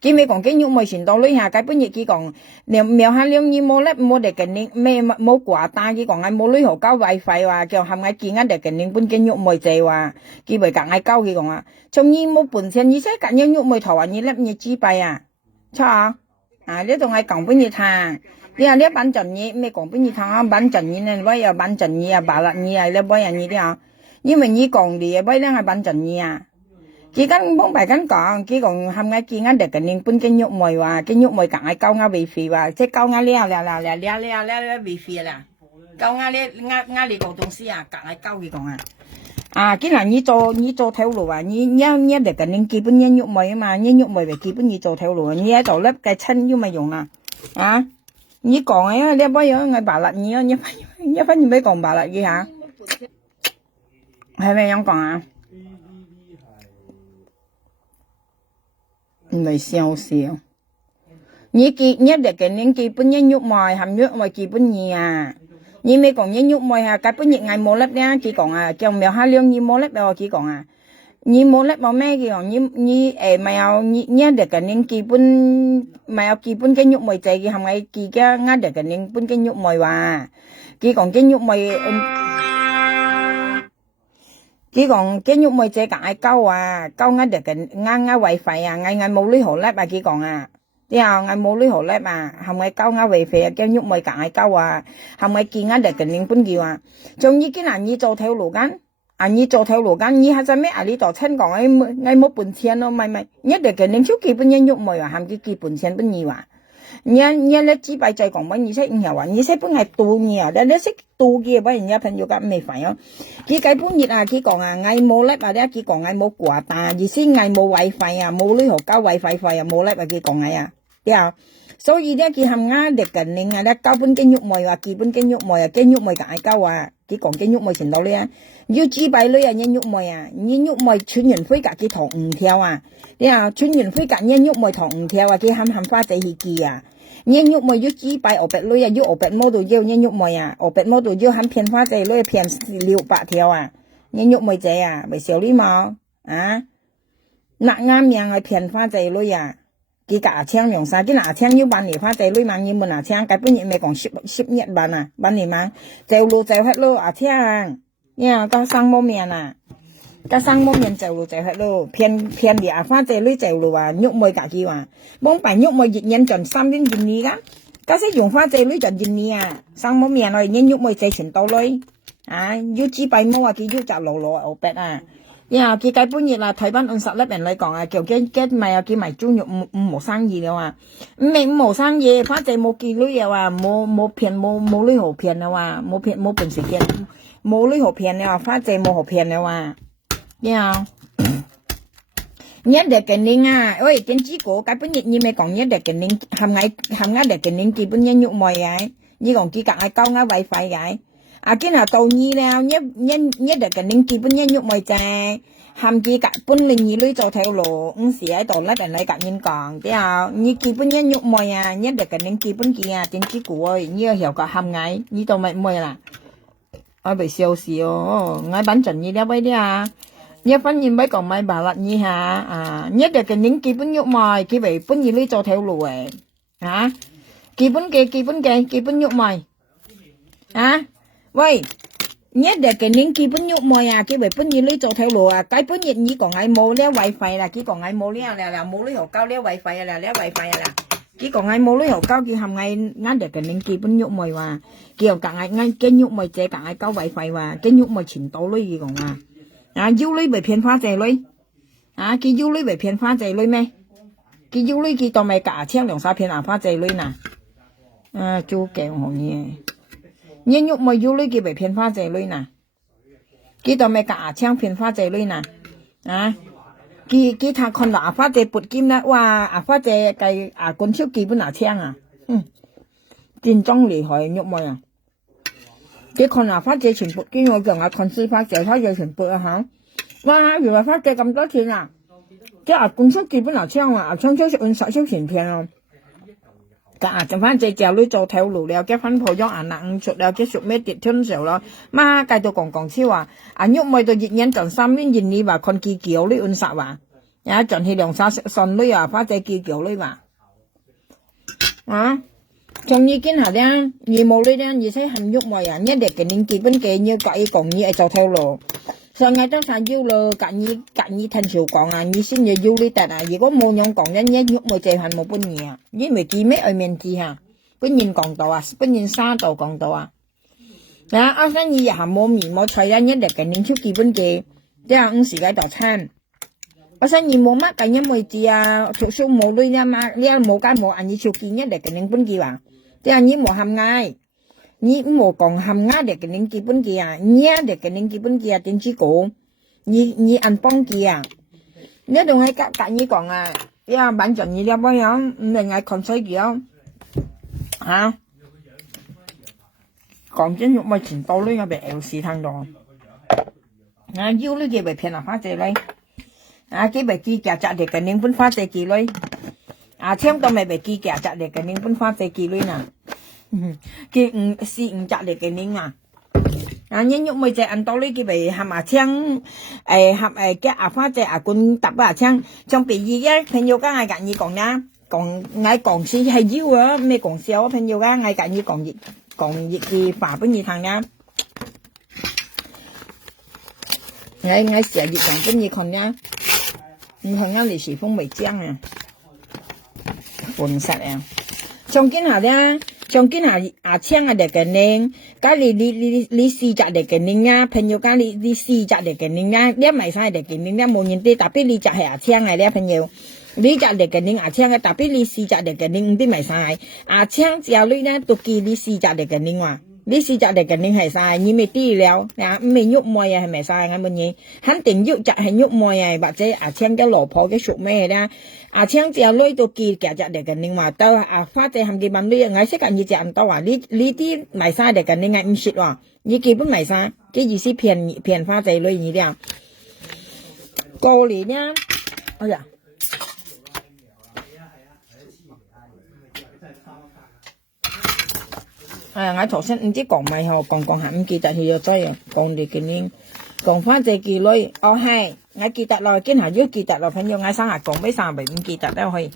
佢咪講見喐咪前到女下基本嘢佢講苗下兩年冇咧冇得嘅你咩冇掛單佢講係冇女學交 wifi 話叫含係見得嘅你本見喐咪就話佢咪夾係交佢講啊從你冇本錢你使夾樣喐咪頭話你咧你支幣啊錯啊呢仲係講俾你聽你話呢班陣嘢咩講俾你聽啊班陣嘢咧喂又班陣嘢啊白啦嘢啊咧喂人嘢啲啊因為你講嘅喂咧係班陣嘢啊佢跟幫bài跟講佢講係咪見得嘅你本見喐咪話見喐咪夾係交啱 wifi 話即係交啱呢 wifi 啦交啱呢你個東西啊夾係交佢講啊既然你做條路啊你得嘅你基本人喐咪啊嘛人喐咪基本你做條路你喺度咧嘅親要咪用啊你講啊你不要我白啦你一分唔俾講白啦嘅嚇係咪咁講啊唔係笑你得嘅你基本人喐咪含喐咪基本嘢啊你咪講人喐咪啊基本嘢係冇粒咧佢講啊叫苗下兩你冇粒俾我佢講啊你冇粒冇咩佢講你咪有你得嘅你基本咪有基本嘅喐咪就係咪佢嘅得嘅你本嘅喐咪話佢講嘅喐咪佢講嘅喐咪就係交啊交得嘅wifi啊冇呢號粒啊佢講啊 Thì ngày mua lưới hồ lép mà hầm ngày cao ngã về phê kêu nhúc mày cả ngày cao hầm ngày kia ngã để cái linh bún kiều trong như cái nào như做theo路間như做theo路間như喺咩呢度親講ngày冇本錢咯咪nhất để cái linh chút基本nhân nhúc mày hầm cái基本錢不nhiều nhân咧只擺在講乜而且唔係話而且本係度nhiều咧識度嘅不人家朋友咁未煩佢基本熱佢講ngày冇叻咧佢講ngày冇掛但而且ngày冇wifi冇呢個交 wifi 費冇叻佢講ngày對所以咧佢含啱嚟緊另咧交本經喐妹基本經喐妹經喐妹解交佢講經喐妹程度咧要只擺女人喐妹nhân喐妹穿完灰格佢堂唔跳對穿完灰格nhân喐妹堂唔跳佢含花仔去記nhân nhúc mày yếu chỉ bài ở bệt lưới yếu ở bệt mô đồ yêu nhân nhúc mày ở bệt mô đồ yêu hắn phiền phá dày lưới phiền liệu bạ theo nhân nhúc mày dày bởi xíu lý mò nặng ngam miệng người phiền phá dày lưới cái cả chang nhung sa cái nạ chang như bạn này phá dày lưới mang như mình nạ chang cái bữa nhẹ mày còn ship nhẹ bạn này mang dày lô dày hết lô chang nha có sang mô miệng cái sang mô miệng dày lô dày hết lô phiền địa phá dày lưới dày lô nhúc mày cả kia bông phải nhúc mày dịch nhân chuẩn 3 đến dịch ní cái sẽ dùng pha dây lưới chuẩn dịch ní sang món miệng rồi nhân nhúc mày dây chuyển tàu lưới yêu chỉ bài mua cái yêu chạm lỗ ở bẹt cái bữa nhiêu là thời ban ôn sập lớp bạn lại còn kiểu cái mày cái mày chú nhục một sang gì đâu mình một sang gì pha dây một kỳ lưới một phiền một lưới hộp phiền đâu một phiền một bình sự kiện một lưới hộp phiền đâu pha dây một hộp phiền đâu nhất để cái linh ơi cái chỉ của cái bún nhật như mày còn nhất để cái linh hàm ngày để cái linh kỳ bún nhân nhục mồi như còn chỉ cả ai câu ngã vậy phải vậy cái nào tàu nhi nào nhất để cái linh kỳ bún nhân nhục mồi chạy hàm chỉ cả bún linh như lưới trâu theo lộ xỉa tàu lấy cái cả nhân còn thế nào như kỳ bún nhân nhục mồi nhất để cái linh kỳ bún kia cái chỉ của ơi như hiểu cả hàm ngày như tàu mày mồi là bị siêu siêu ngay bán chuẩn như đó vậy đi nhất phân nhìn mấy còn mấy bà lặt như nhất là cái những kỳ bún nhục mồi kỳ bị bún gì lấy cho theo lùi kỳ bún nhục mồi vậy nhất là cái những kỳ bún nhục mồi kỳ bị bún gì lấy cho theo lùi cái bún nhiệt như còn ai mua léo wifi là chỉ còn ai mua léo là mua lấy hộp cao léo wifi là léo wifi là chỉ còn ai mua lấy hộp cao kiểu hầm ngày ngắn để cái những kỳ bún nhục mồi kiểu cả ngày ngay cái nhục mồi chế cả ai cao wifi cái nhục mồi chỉnh tấu lấy gì còn du lịch bị phiền phá dày lưới cái du lịch bị phiền phá dày lưới mày cái du lịch cái tao mày cả千两三phiền phá dày lưới nè chú kẹo hồ nhỉ nhưng nhục mày du lịch cái bị phiền phá dày lưới nè cái tao mày cả千phiền phá dày lưới nè cái thằng con là phá dày bột kim nè phá dày cái con siêu kỳ bún là千tiền trong lì hỏi nhục mày cái con là phát triển chuyển bột cái ngôi gần con sư phát triển chuyển bột hả vì mà phát triển cầm多錢cái公司基本上這樣廠就是按實銷錢片咯cái chẳng phải chỉ chèo lưới trâu theo lù leo cái phân phối cho nặng chụp leo cái chụp mấy tiệt thân xẻo lo mà cái tôi còn chiêu nhúc mày tôi dịch nhân chọn 3 miếng nhìn đi và con kỳ kiểu lưới ôn sạ chọn thì đồng sa son lưới phát triển kỳ kiểu lưới trong như cái nào đó gì màu đây đang gì thấy hành nhúc mày nhất để cái linh kỳ bên kia như cái còn như trâu theo lù sau ngày đó sang du lờ cả như thành sự còn như xin như du lịch tại gì có mua nhông còn nhớ nhúc mày chạy hành một bên nhỉ với mấy kia mấy ở miền chi bên nhìn còn tàu bên nhìn xa tàu còn tàu đó sáng như giờ mua mì mua xoay ra nhất để cái linh chút kỳ bên kia thế sự cái tàu餐sáng như mua mắt cái nhớ mày chi thuộc số mua đôi nha mà lia mua cái mua như chút kỳ nhất để cái linh bên kia thế như mua hầm ngay như một còn hầm ngá để cái linh kỳ bên kia nhá để cái linh kỳ bên kia tiền chỉ cổ như ăn bông kia nếu đồng hay cả như còn bán chuẩn như bao nhiêu mình ngay còn xây kia còn chính dụng mà chỉnh tàu lấy bị LC thằng đó yêu lấy gì bị phiền là phát tiền lấy cái bị kia chặt để cái linh vẫn phát tiền kỳ lấy thêm tao mày bị kia chặt để cái linh vẫn phát tiền kỳ lấy nè cái chặt để cái linh nhưng nhúc mày chạy ăn tao lấy cái bị hàm chăng hàm cái phát chạy quân tập chăng trong bị gì á phải nhiều cái ngày cả như còn nha còn ngày còn xí hay díu á mấy còn xéo phải nhiều cái ngày cả như còn gì gì phá với nhiều thằng nha ngày xẻ gì còn với nhiều con nha thằng nhau lì xì phong mày chăng 本色啊。trong cái nào đó trong cái nào chiang để cái nên cái li si chặt để cái nên nha朋友cái li si chặt để cái nên nha đéo mày sai để cái nên nha một nhìn tê tapi li chặt hay chiang này đéo 朋友 li chặt để cái nên chiang cái tapi li si chặt để cái nên tê mày sai chiang chỉ lui nè tụi kia li si chặt để cái nên à li si chặt để cái nên hay sai như mày tí léo nè mày nhúc môi hay mày sai ngay bên nhỉ hắn tình nhúc chặt hay nhúc môi hay bà chế chiang cái lỗ phô cái sụp mày đó chiang chỉ lui tụi kia kẹt chặt để cái nên mà tao phát chế hàng cái bánh lui ngay sẽ cả như chạm tao li tí mày sai để cái nên ngay shit à như kia bún mày sai cái gì xí phiền phát chế lui như thế nào cô lý nhá ôi dạ ngài頭先唔知講咪嗬，講下唔記得佢又再講啲嘅呢，講翻隻記女，係，我記得咯，今下要記得咯，朋友我生日講俾三位唔記得都去，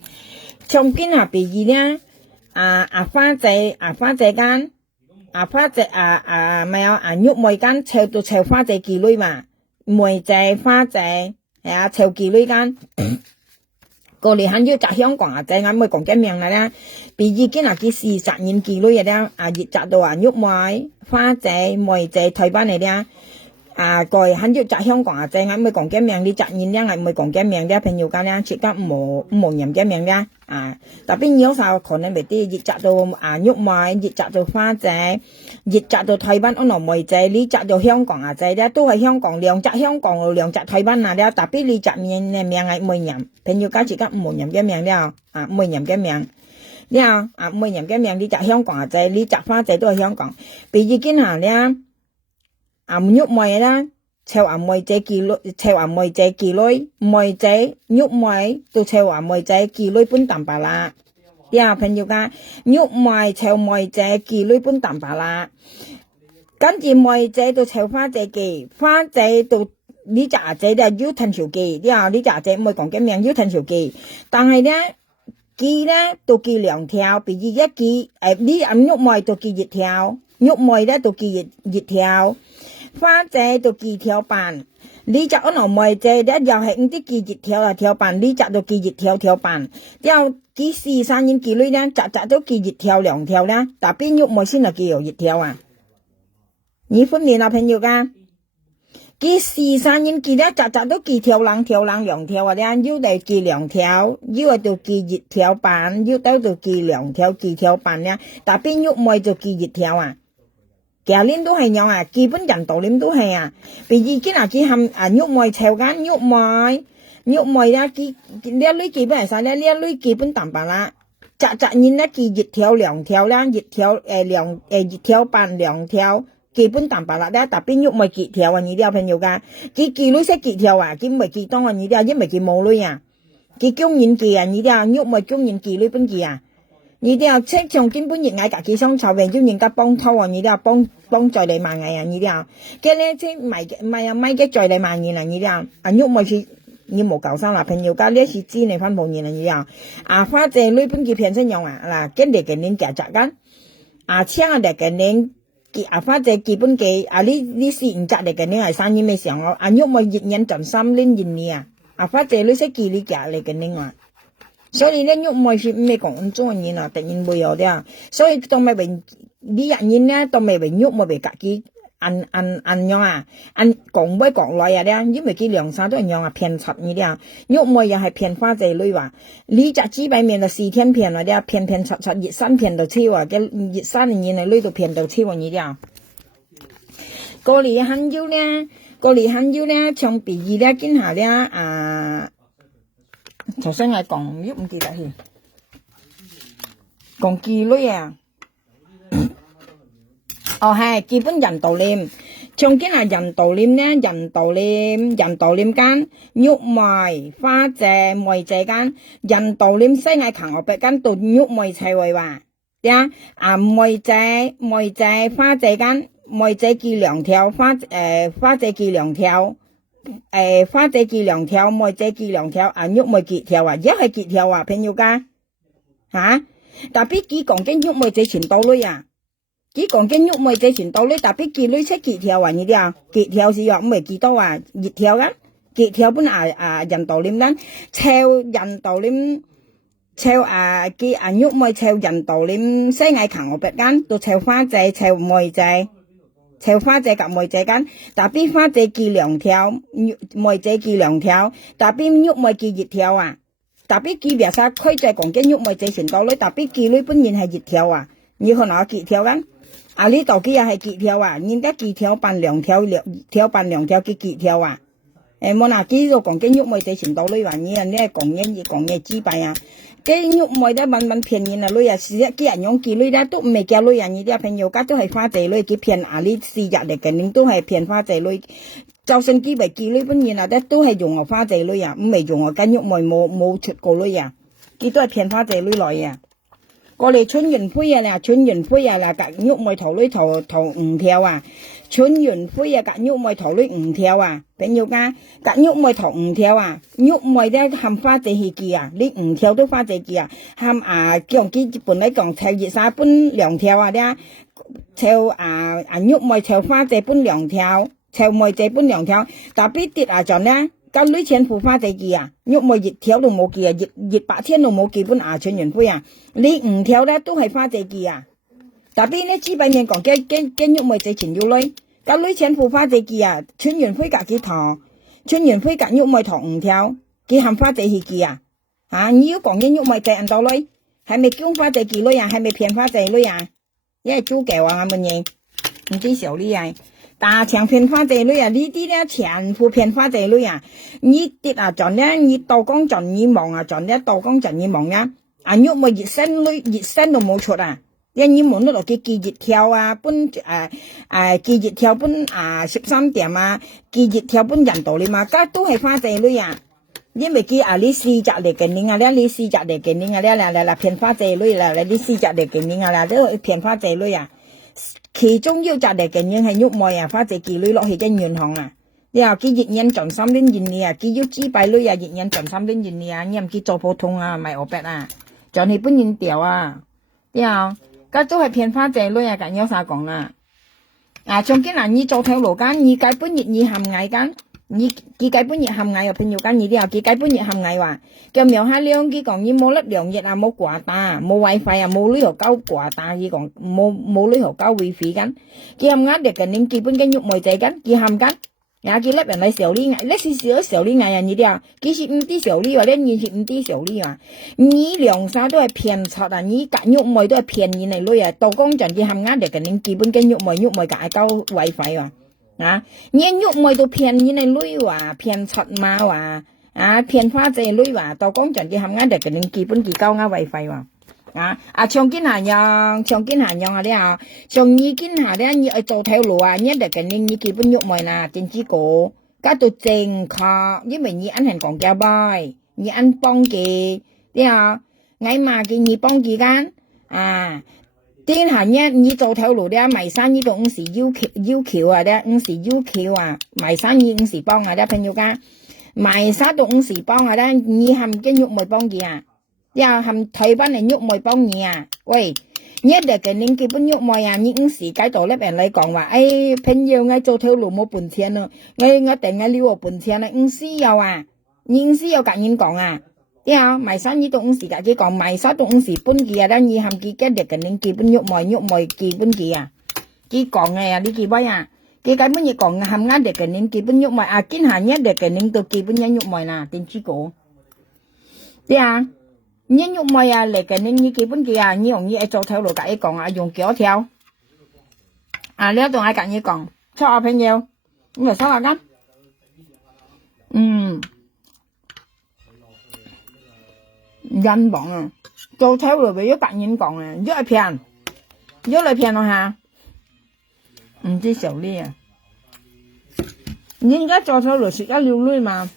從今下第二呢，花姐間，花姐咪有喐妹間，湊到湊花姐記女嘛，妹姐花姐係湊記女間。過嚟喺要摘香港仔啱咪講緊名啦，比已經係40年幾女嘅啦，熱摘到喐妹花仔妹仔退翻嚟啦，過嚟喺要摘香港仔啱咪講緊名，你摘年咧係咪講緊名咧？朋友間咧，切得冇人嘅名咧，特別有時候可能未啲熱摘到喐妹，熱摘到花仔，熱摘到退翻安樂妹仔，你摘到香港仔咧都係香港兩摘香港兩摘退翻啊咧，特別你摘名嘅名係冇人。朋友家自己冇人嘅名了，冇人嘅名，了冇人嘅名，你摘香港仔，你摘花仔都係香港。比如今下咧，喐妹啦，湊妹仔記女，湊妹仔記女，妹仔喐妹到湊妹仔記女搬淡白啦。呀，朋友家喐妹湊妹仔記女搬淡白啦，跟住妹仔到湊花仔記，花仔到。呢隻仔咧要褪條記，呢隻仔唔係講緊名要褪條記，但係咧記咧都記兩條，比如一記呢喐妹都記一條，喐妹咧都記一條，花仔都記條半，呢隻安樂妹仔咧又係唔知記一條條半，呢隻都記一條半，之後記43年記女咧，隻都記一條兩條咧，但邊喐妹先係記有一條啊？你分辨啊朋友㗎？記43年記咧，隻都記條兩條兩條啊！咧腰嚟記兩條，腰喺度記一條半，腰兜度記兩條記條半咧，但邊喐妹就記一條啊！其實呢都係樣啊，基本人道呢都係啊。譬如今日記冚喐妹湊緊喐妹咧記呢一類基本係晒咧，呢一類基本淡白啦。隻年咧記一條兩條啦，一條半兩條。基本淡白啦，咧特邊喐咪幾條啊？你啲朋友㗎，幾女識幾條啊？幾咪幾多啊？你啲因為幾冇女啊？幾經驗幾啊？你啲喐咪經驗幾女本幾啊？你啲即從根本熱嗌隔幾雙籌，為咗人家幫拖啊！你啲幫在你萬藝啊！你啲嘅咧即咪嘅在你萬年啊！你啲喐咪是你冇搞生啦，朋友㗎呢是知你翻冇年啊！你啲花姐女本幾片身用啊嗱，跟住嘅年夾雜緊請嚟嘅年。花姐基本記呢是唔摘嚟嘅，你係生意咩時候我喐咪熱人盡心拎熱你花姐你識記你夾嚟嘅你話，所以咧喐咪是咩講咁中意突然會有啲所以當咪為呢日人咧，當咪為喐咪為隔幾樣講咩講來咧，因為佢兩三都一樣騙柒你啲喐咪又係騙花姐女話，呢隻紙幣面就4天騙啦啲騙柒熱身騙到超嘅熱身年嚟女到騙到超你啲過嚟很腰咧，從第二咧今下咧頭先係講喐唔記得去講記女啊。係基本人道念，從今係人道念咧，人道念間喐妹花姐妹姐間人道念西嗌行學北間到喐妹齊位話，妹姐花姐間妹姐記兩條，花姐記兩條，花姐記兩條，妹姐記兩條，喐妹幾條啊？一係幾條啊？朋友家特別幾講緊喐妹姐全到女啊！幾講緊喐妹仔全到呢，特別記女識幾條啊？你啲幾條是話唔係幾多啊？熱條㗎，幾條本人道念緊，湊人道念 treo cái nhúc mày treo dần đầu lên xe ngày khẳng ở bệt gan tôi treo hoa trái treo mồi trái treo花仔กับ梅仔間，但邊花仔記兩條，梅仔記兩條，但邊郁梅記熱條啊，但邊記別晒開仔講緊郁梅仔前到女，但邊記女本然係熱條啊，你可能結條緊，呢度記又係結條啊，人家結條扮兩條，條扮兩條嘅結條啊，冇嗱記到講緊郁梅仔前到女話，你係講嘢知敗啊。cái nhục mồi đó bạn phiền nhìn là lôi à xí cái ảnh nhóm kỳ lôi đó tụi mày kéo lôi à như đó phiền nhiều các tôi hay pha tệ lôi cái phiền lý xì dạ để cái những tôi hay phiền pha tệ lôi cho sinh kỳ bảy kỳ lôi vẫn nhìn là đó tôi hay dùng ở pha tệ lôi à mày dùng ở cái nhục mồi mồ chụp cổ lôi à cái tôi phiền pha tệ lôi lại à có lẽ春運灰啊春運灰啊là cả nhục mồi thầu lôi thầu theo à春運灰啊cả nhục mồi thầu lôi theo àเป็นnhiều cả nhục mồi thầu theo à nhục mồi đó hàm pha tệ gì kì à lý theo都pha tệ kì à hàm講cái本來講theo gì sao本兩條啊đó theo nhục mồi theo pha tệ本兩條theo mồi tệ本兩條但係跌chọn đó cái lưới chén phù pha tệ kì à nhục mồi dịch theo đồ冇kì à dịch bạc thiên đồ冇kì本春運灰啊lý theo đó都係pha tệ kì à但係呢只邊講cái nhục mồi tệ前要lấy cái lưới chén phù pha tệ kì à春運灰cả cái thọ春運灰cả nhục mồi thọ theo cái hàm pha tệ gì kì à你要講嘅nhục mồi tệ ăn到lấy係咪叫pha tệ kì lấy à係咪騙pha tệ lấy啊因為豬腳啊乜嘢唔知小李啊大強騙花仔女啊！呢啲咧全部騙花仔女啊！你跌盡咧，你倒光盡你忙盡咧倒光盡你忙喐咪熱身都冇出啊！因你忙到落嘅記熱跳本記熱跳本13點記熱跳本人道理嘛，家都係花仔女啊！因為記你試集嚟嘅你咧，你試集嚟嘅你咧嚟騙花仔女啦，你試集嚟嘅你啦，都騙花仔女啊！其中要摘嚟嘅嘢係喐梅花仔記女落去真遠行然後佢熱人盡心啲熱你佢要知擺女熱人盡心啲熱你你唔佢做普通唔係我白就你本人掉然後家都係騙花仔女咁有啥講從今你做條路間你計本熱你含藝間你計本熱含藝又朋友間你啲佢計本熱含藝話咁苗下兩佢講你冇粒兩日冇掛打冇 wifi 冇旅遊交掛打佢講冇旅遊交 wifi 間佢含壓力嘅你基本嘅喐梅仔間佢含間佢粒人嚟小李你是小李藝你啲佢是唔啲小李話咧你是唔啲小李話你兩手都係騙柒你夾喐梅都係騙你嚟旅到工陣佢含壓力嘅你基本嘅喐梅夾交 wifi 話你喐梅都騙你嚟女話騙柒嘛話騙花仔女話到工場嘅含壓力嘅你基本佢交位費話長堅下樣啲長意堅下啲你做條路你嚟嘅你基本喐梅電子股加到正確因為你ăn hành講價bài你ăn幫嘅啲ngay mà嘅你幫嘅間天下你做條路啲迷山呢度五時要橋啲五時要橋迷山呢五時幫啲朋友間迷山到五時幫你含嘅喐梅幫嘅又含退班嚟喐梅幫你喂你哋嘅你基本喐梅你五時街道咧人嚟講話朋友我做條路冇半錢咯我定我撩我半錢啦五時有你五時有夾人講迷山呢度五時夾佢講迷山到五時半嘅你含佢嘅哋嘅你基本喐梅基本嘅佢講嘅你記唔記佢根本嘢講含啱哋嘅你基本喐梅堅下一哋嘅你到基本一喐梅電子股你喐梅嚟嘅你基本嘅你用嘢做條路夾佢講用幾多條呢一度係夾佢講錯朋友你嚟收下間人講做條路俾咗夾人講喐嚟騙我下唔知小李你而家做條路食得了女嘛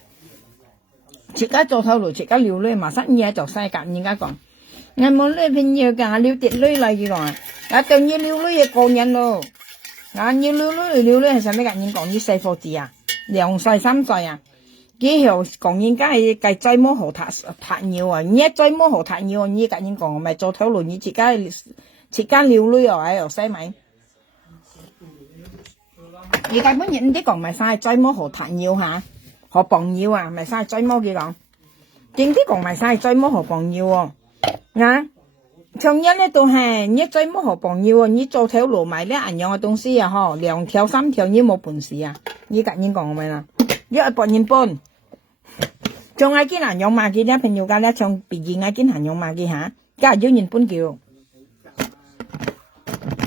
食得做條路食得了女嘛乜嘢就世界而家講我冇女朋友㗎我了跌女嚟嘅話我對要了女嘢過癮咯我要了女係使咩㗎人講啲細貨字2歲3歲幾後講人家係計追摸河塔尿你一追摸河塔尿你㗎人講咪做條路你自家了女又使咪而家本人啲講咪晒追摸河塔尿河傍尿咪晒追摸嘅講點啲講咪晒追摸河傍尿啊，從一呢度係你最冇好朋友啊，你做條路買啲一樣嘅東西啊，嗬，2條3條你冇本事啊，你夾人講咪啦，你係半年半，仲係見人用買嘅啲朋友家咧，從畢業係見人用買嘅嚇，家係要人半叫，我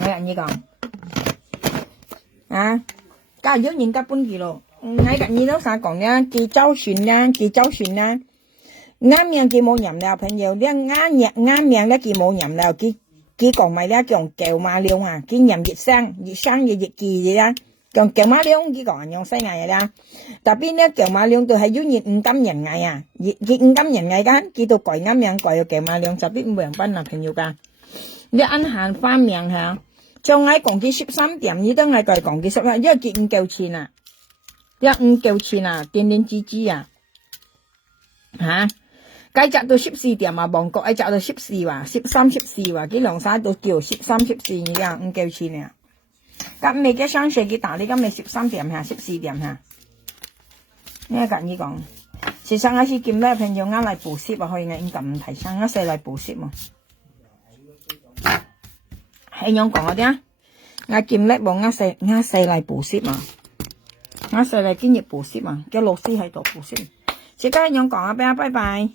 夾你講，啊，家係要人家半叫咯，我夾你都啥講咧，記周旋啦，啱命佢冇飲料朋友，啱命咧佢冇飲料，佢講咪咧講叫馬龍啊，佢飲熱生嘅熱記嘅啦，講叫馬龍佢講用西藝啦，特別咧叫馬龍都係要熱5金人藝啊，熱5金人藝間，佢都改啱命改叫馬龍，特別冇人班啊朋友噶，你按閒翻命下，仲係講佢13點，你都係佢講佢11，因為佢唔夠錢啊，唔夠錢啊，點吱吱啊，嚇！該集到14點啊，旺角一集到14話，13、14話，佢兩曬都叫13、14，而家唔夠錢啊！咁未嘅上水佢打你今日13點下，14點下，呢個你講，其實我是見咩朋友啱嚟補習啊，可以我應該唔提倡，我細嚟補習嘛，係樣講嗰啲啊，我見叻冇我細嚟補習嘛，我細嚟專業補習嘛，叫老師喺度補習，即刻樣講啊，拜拜。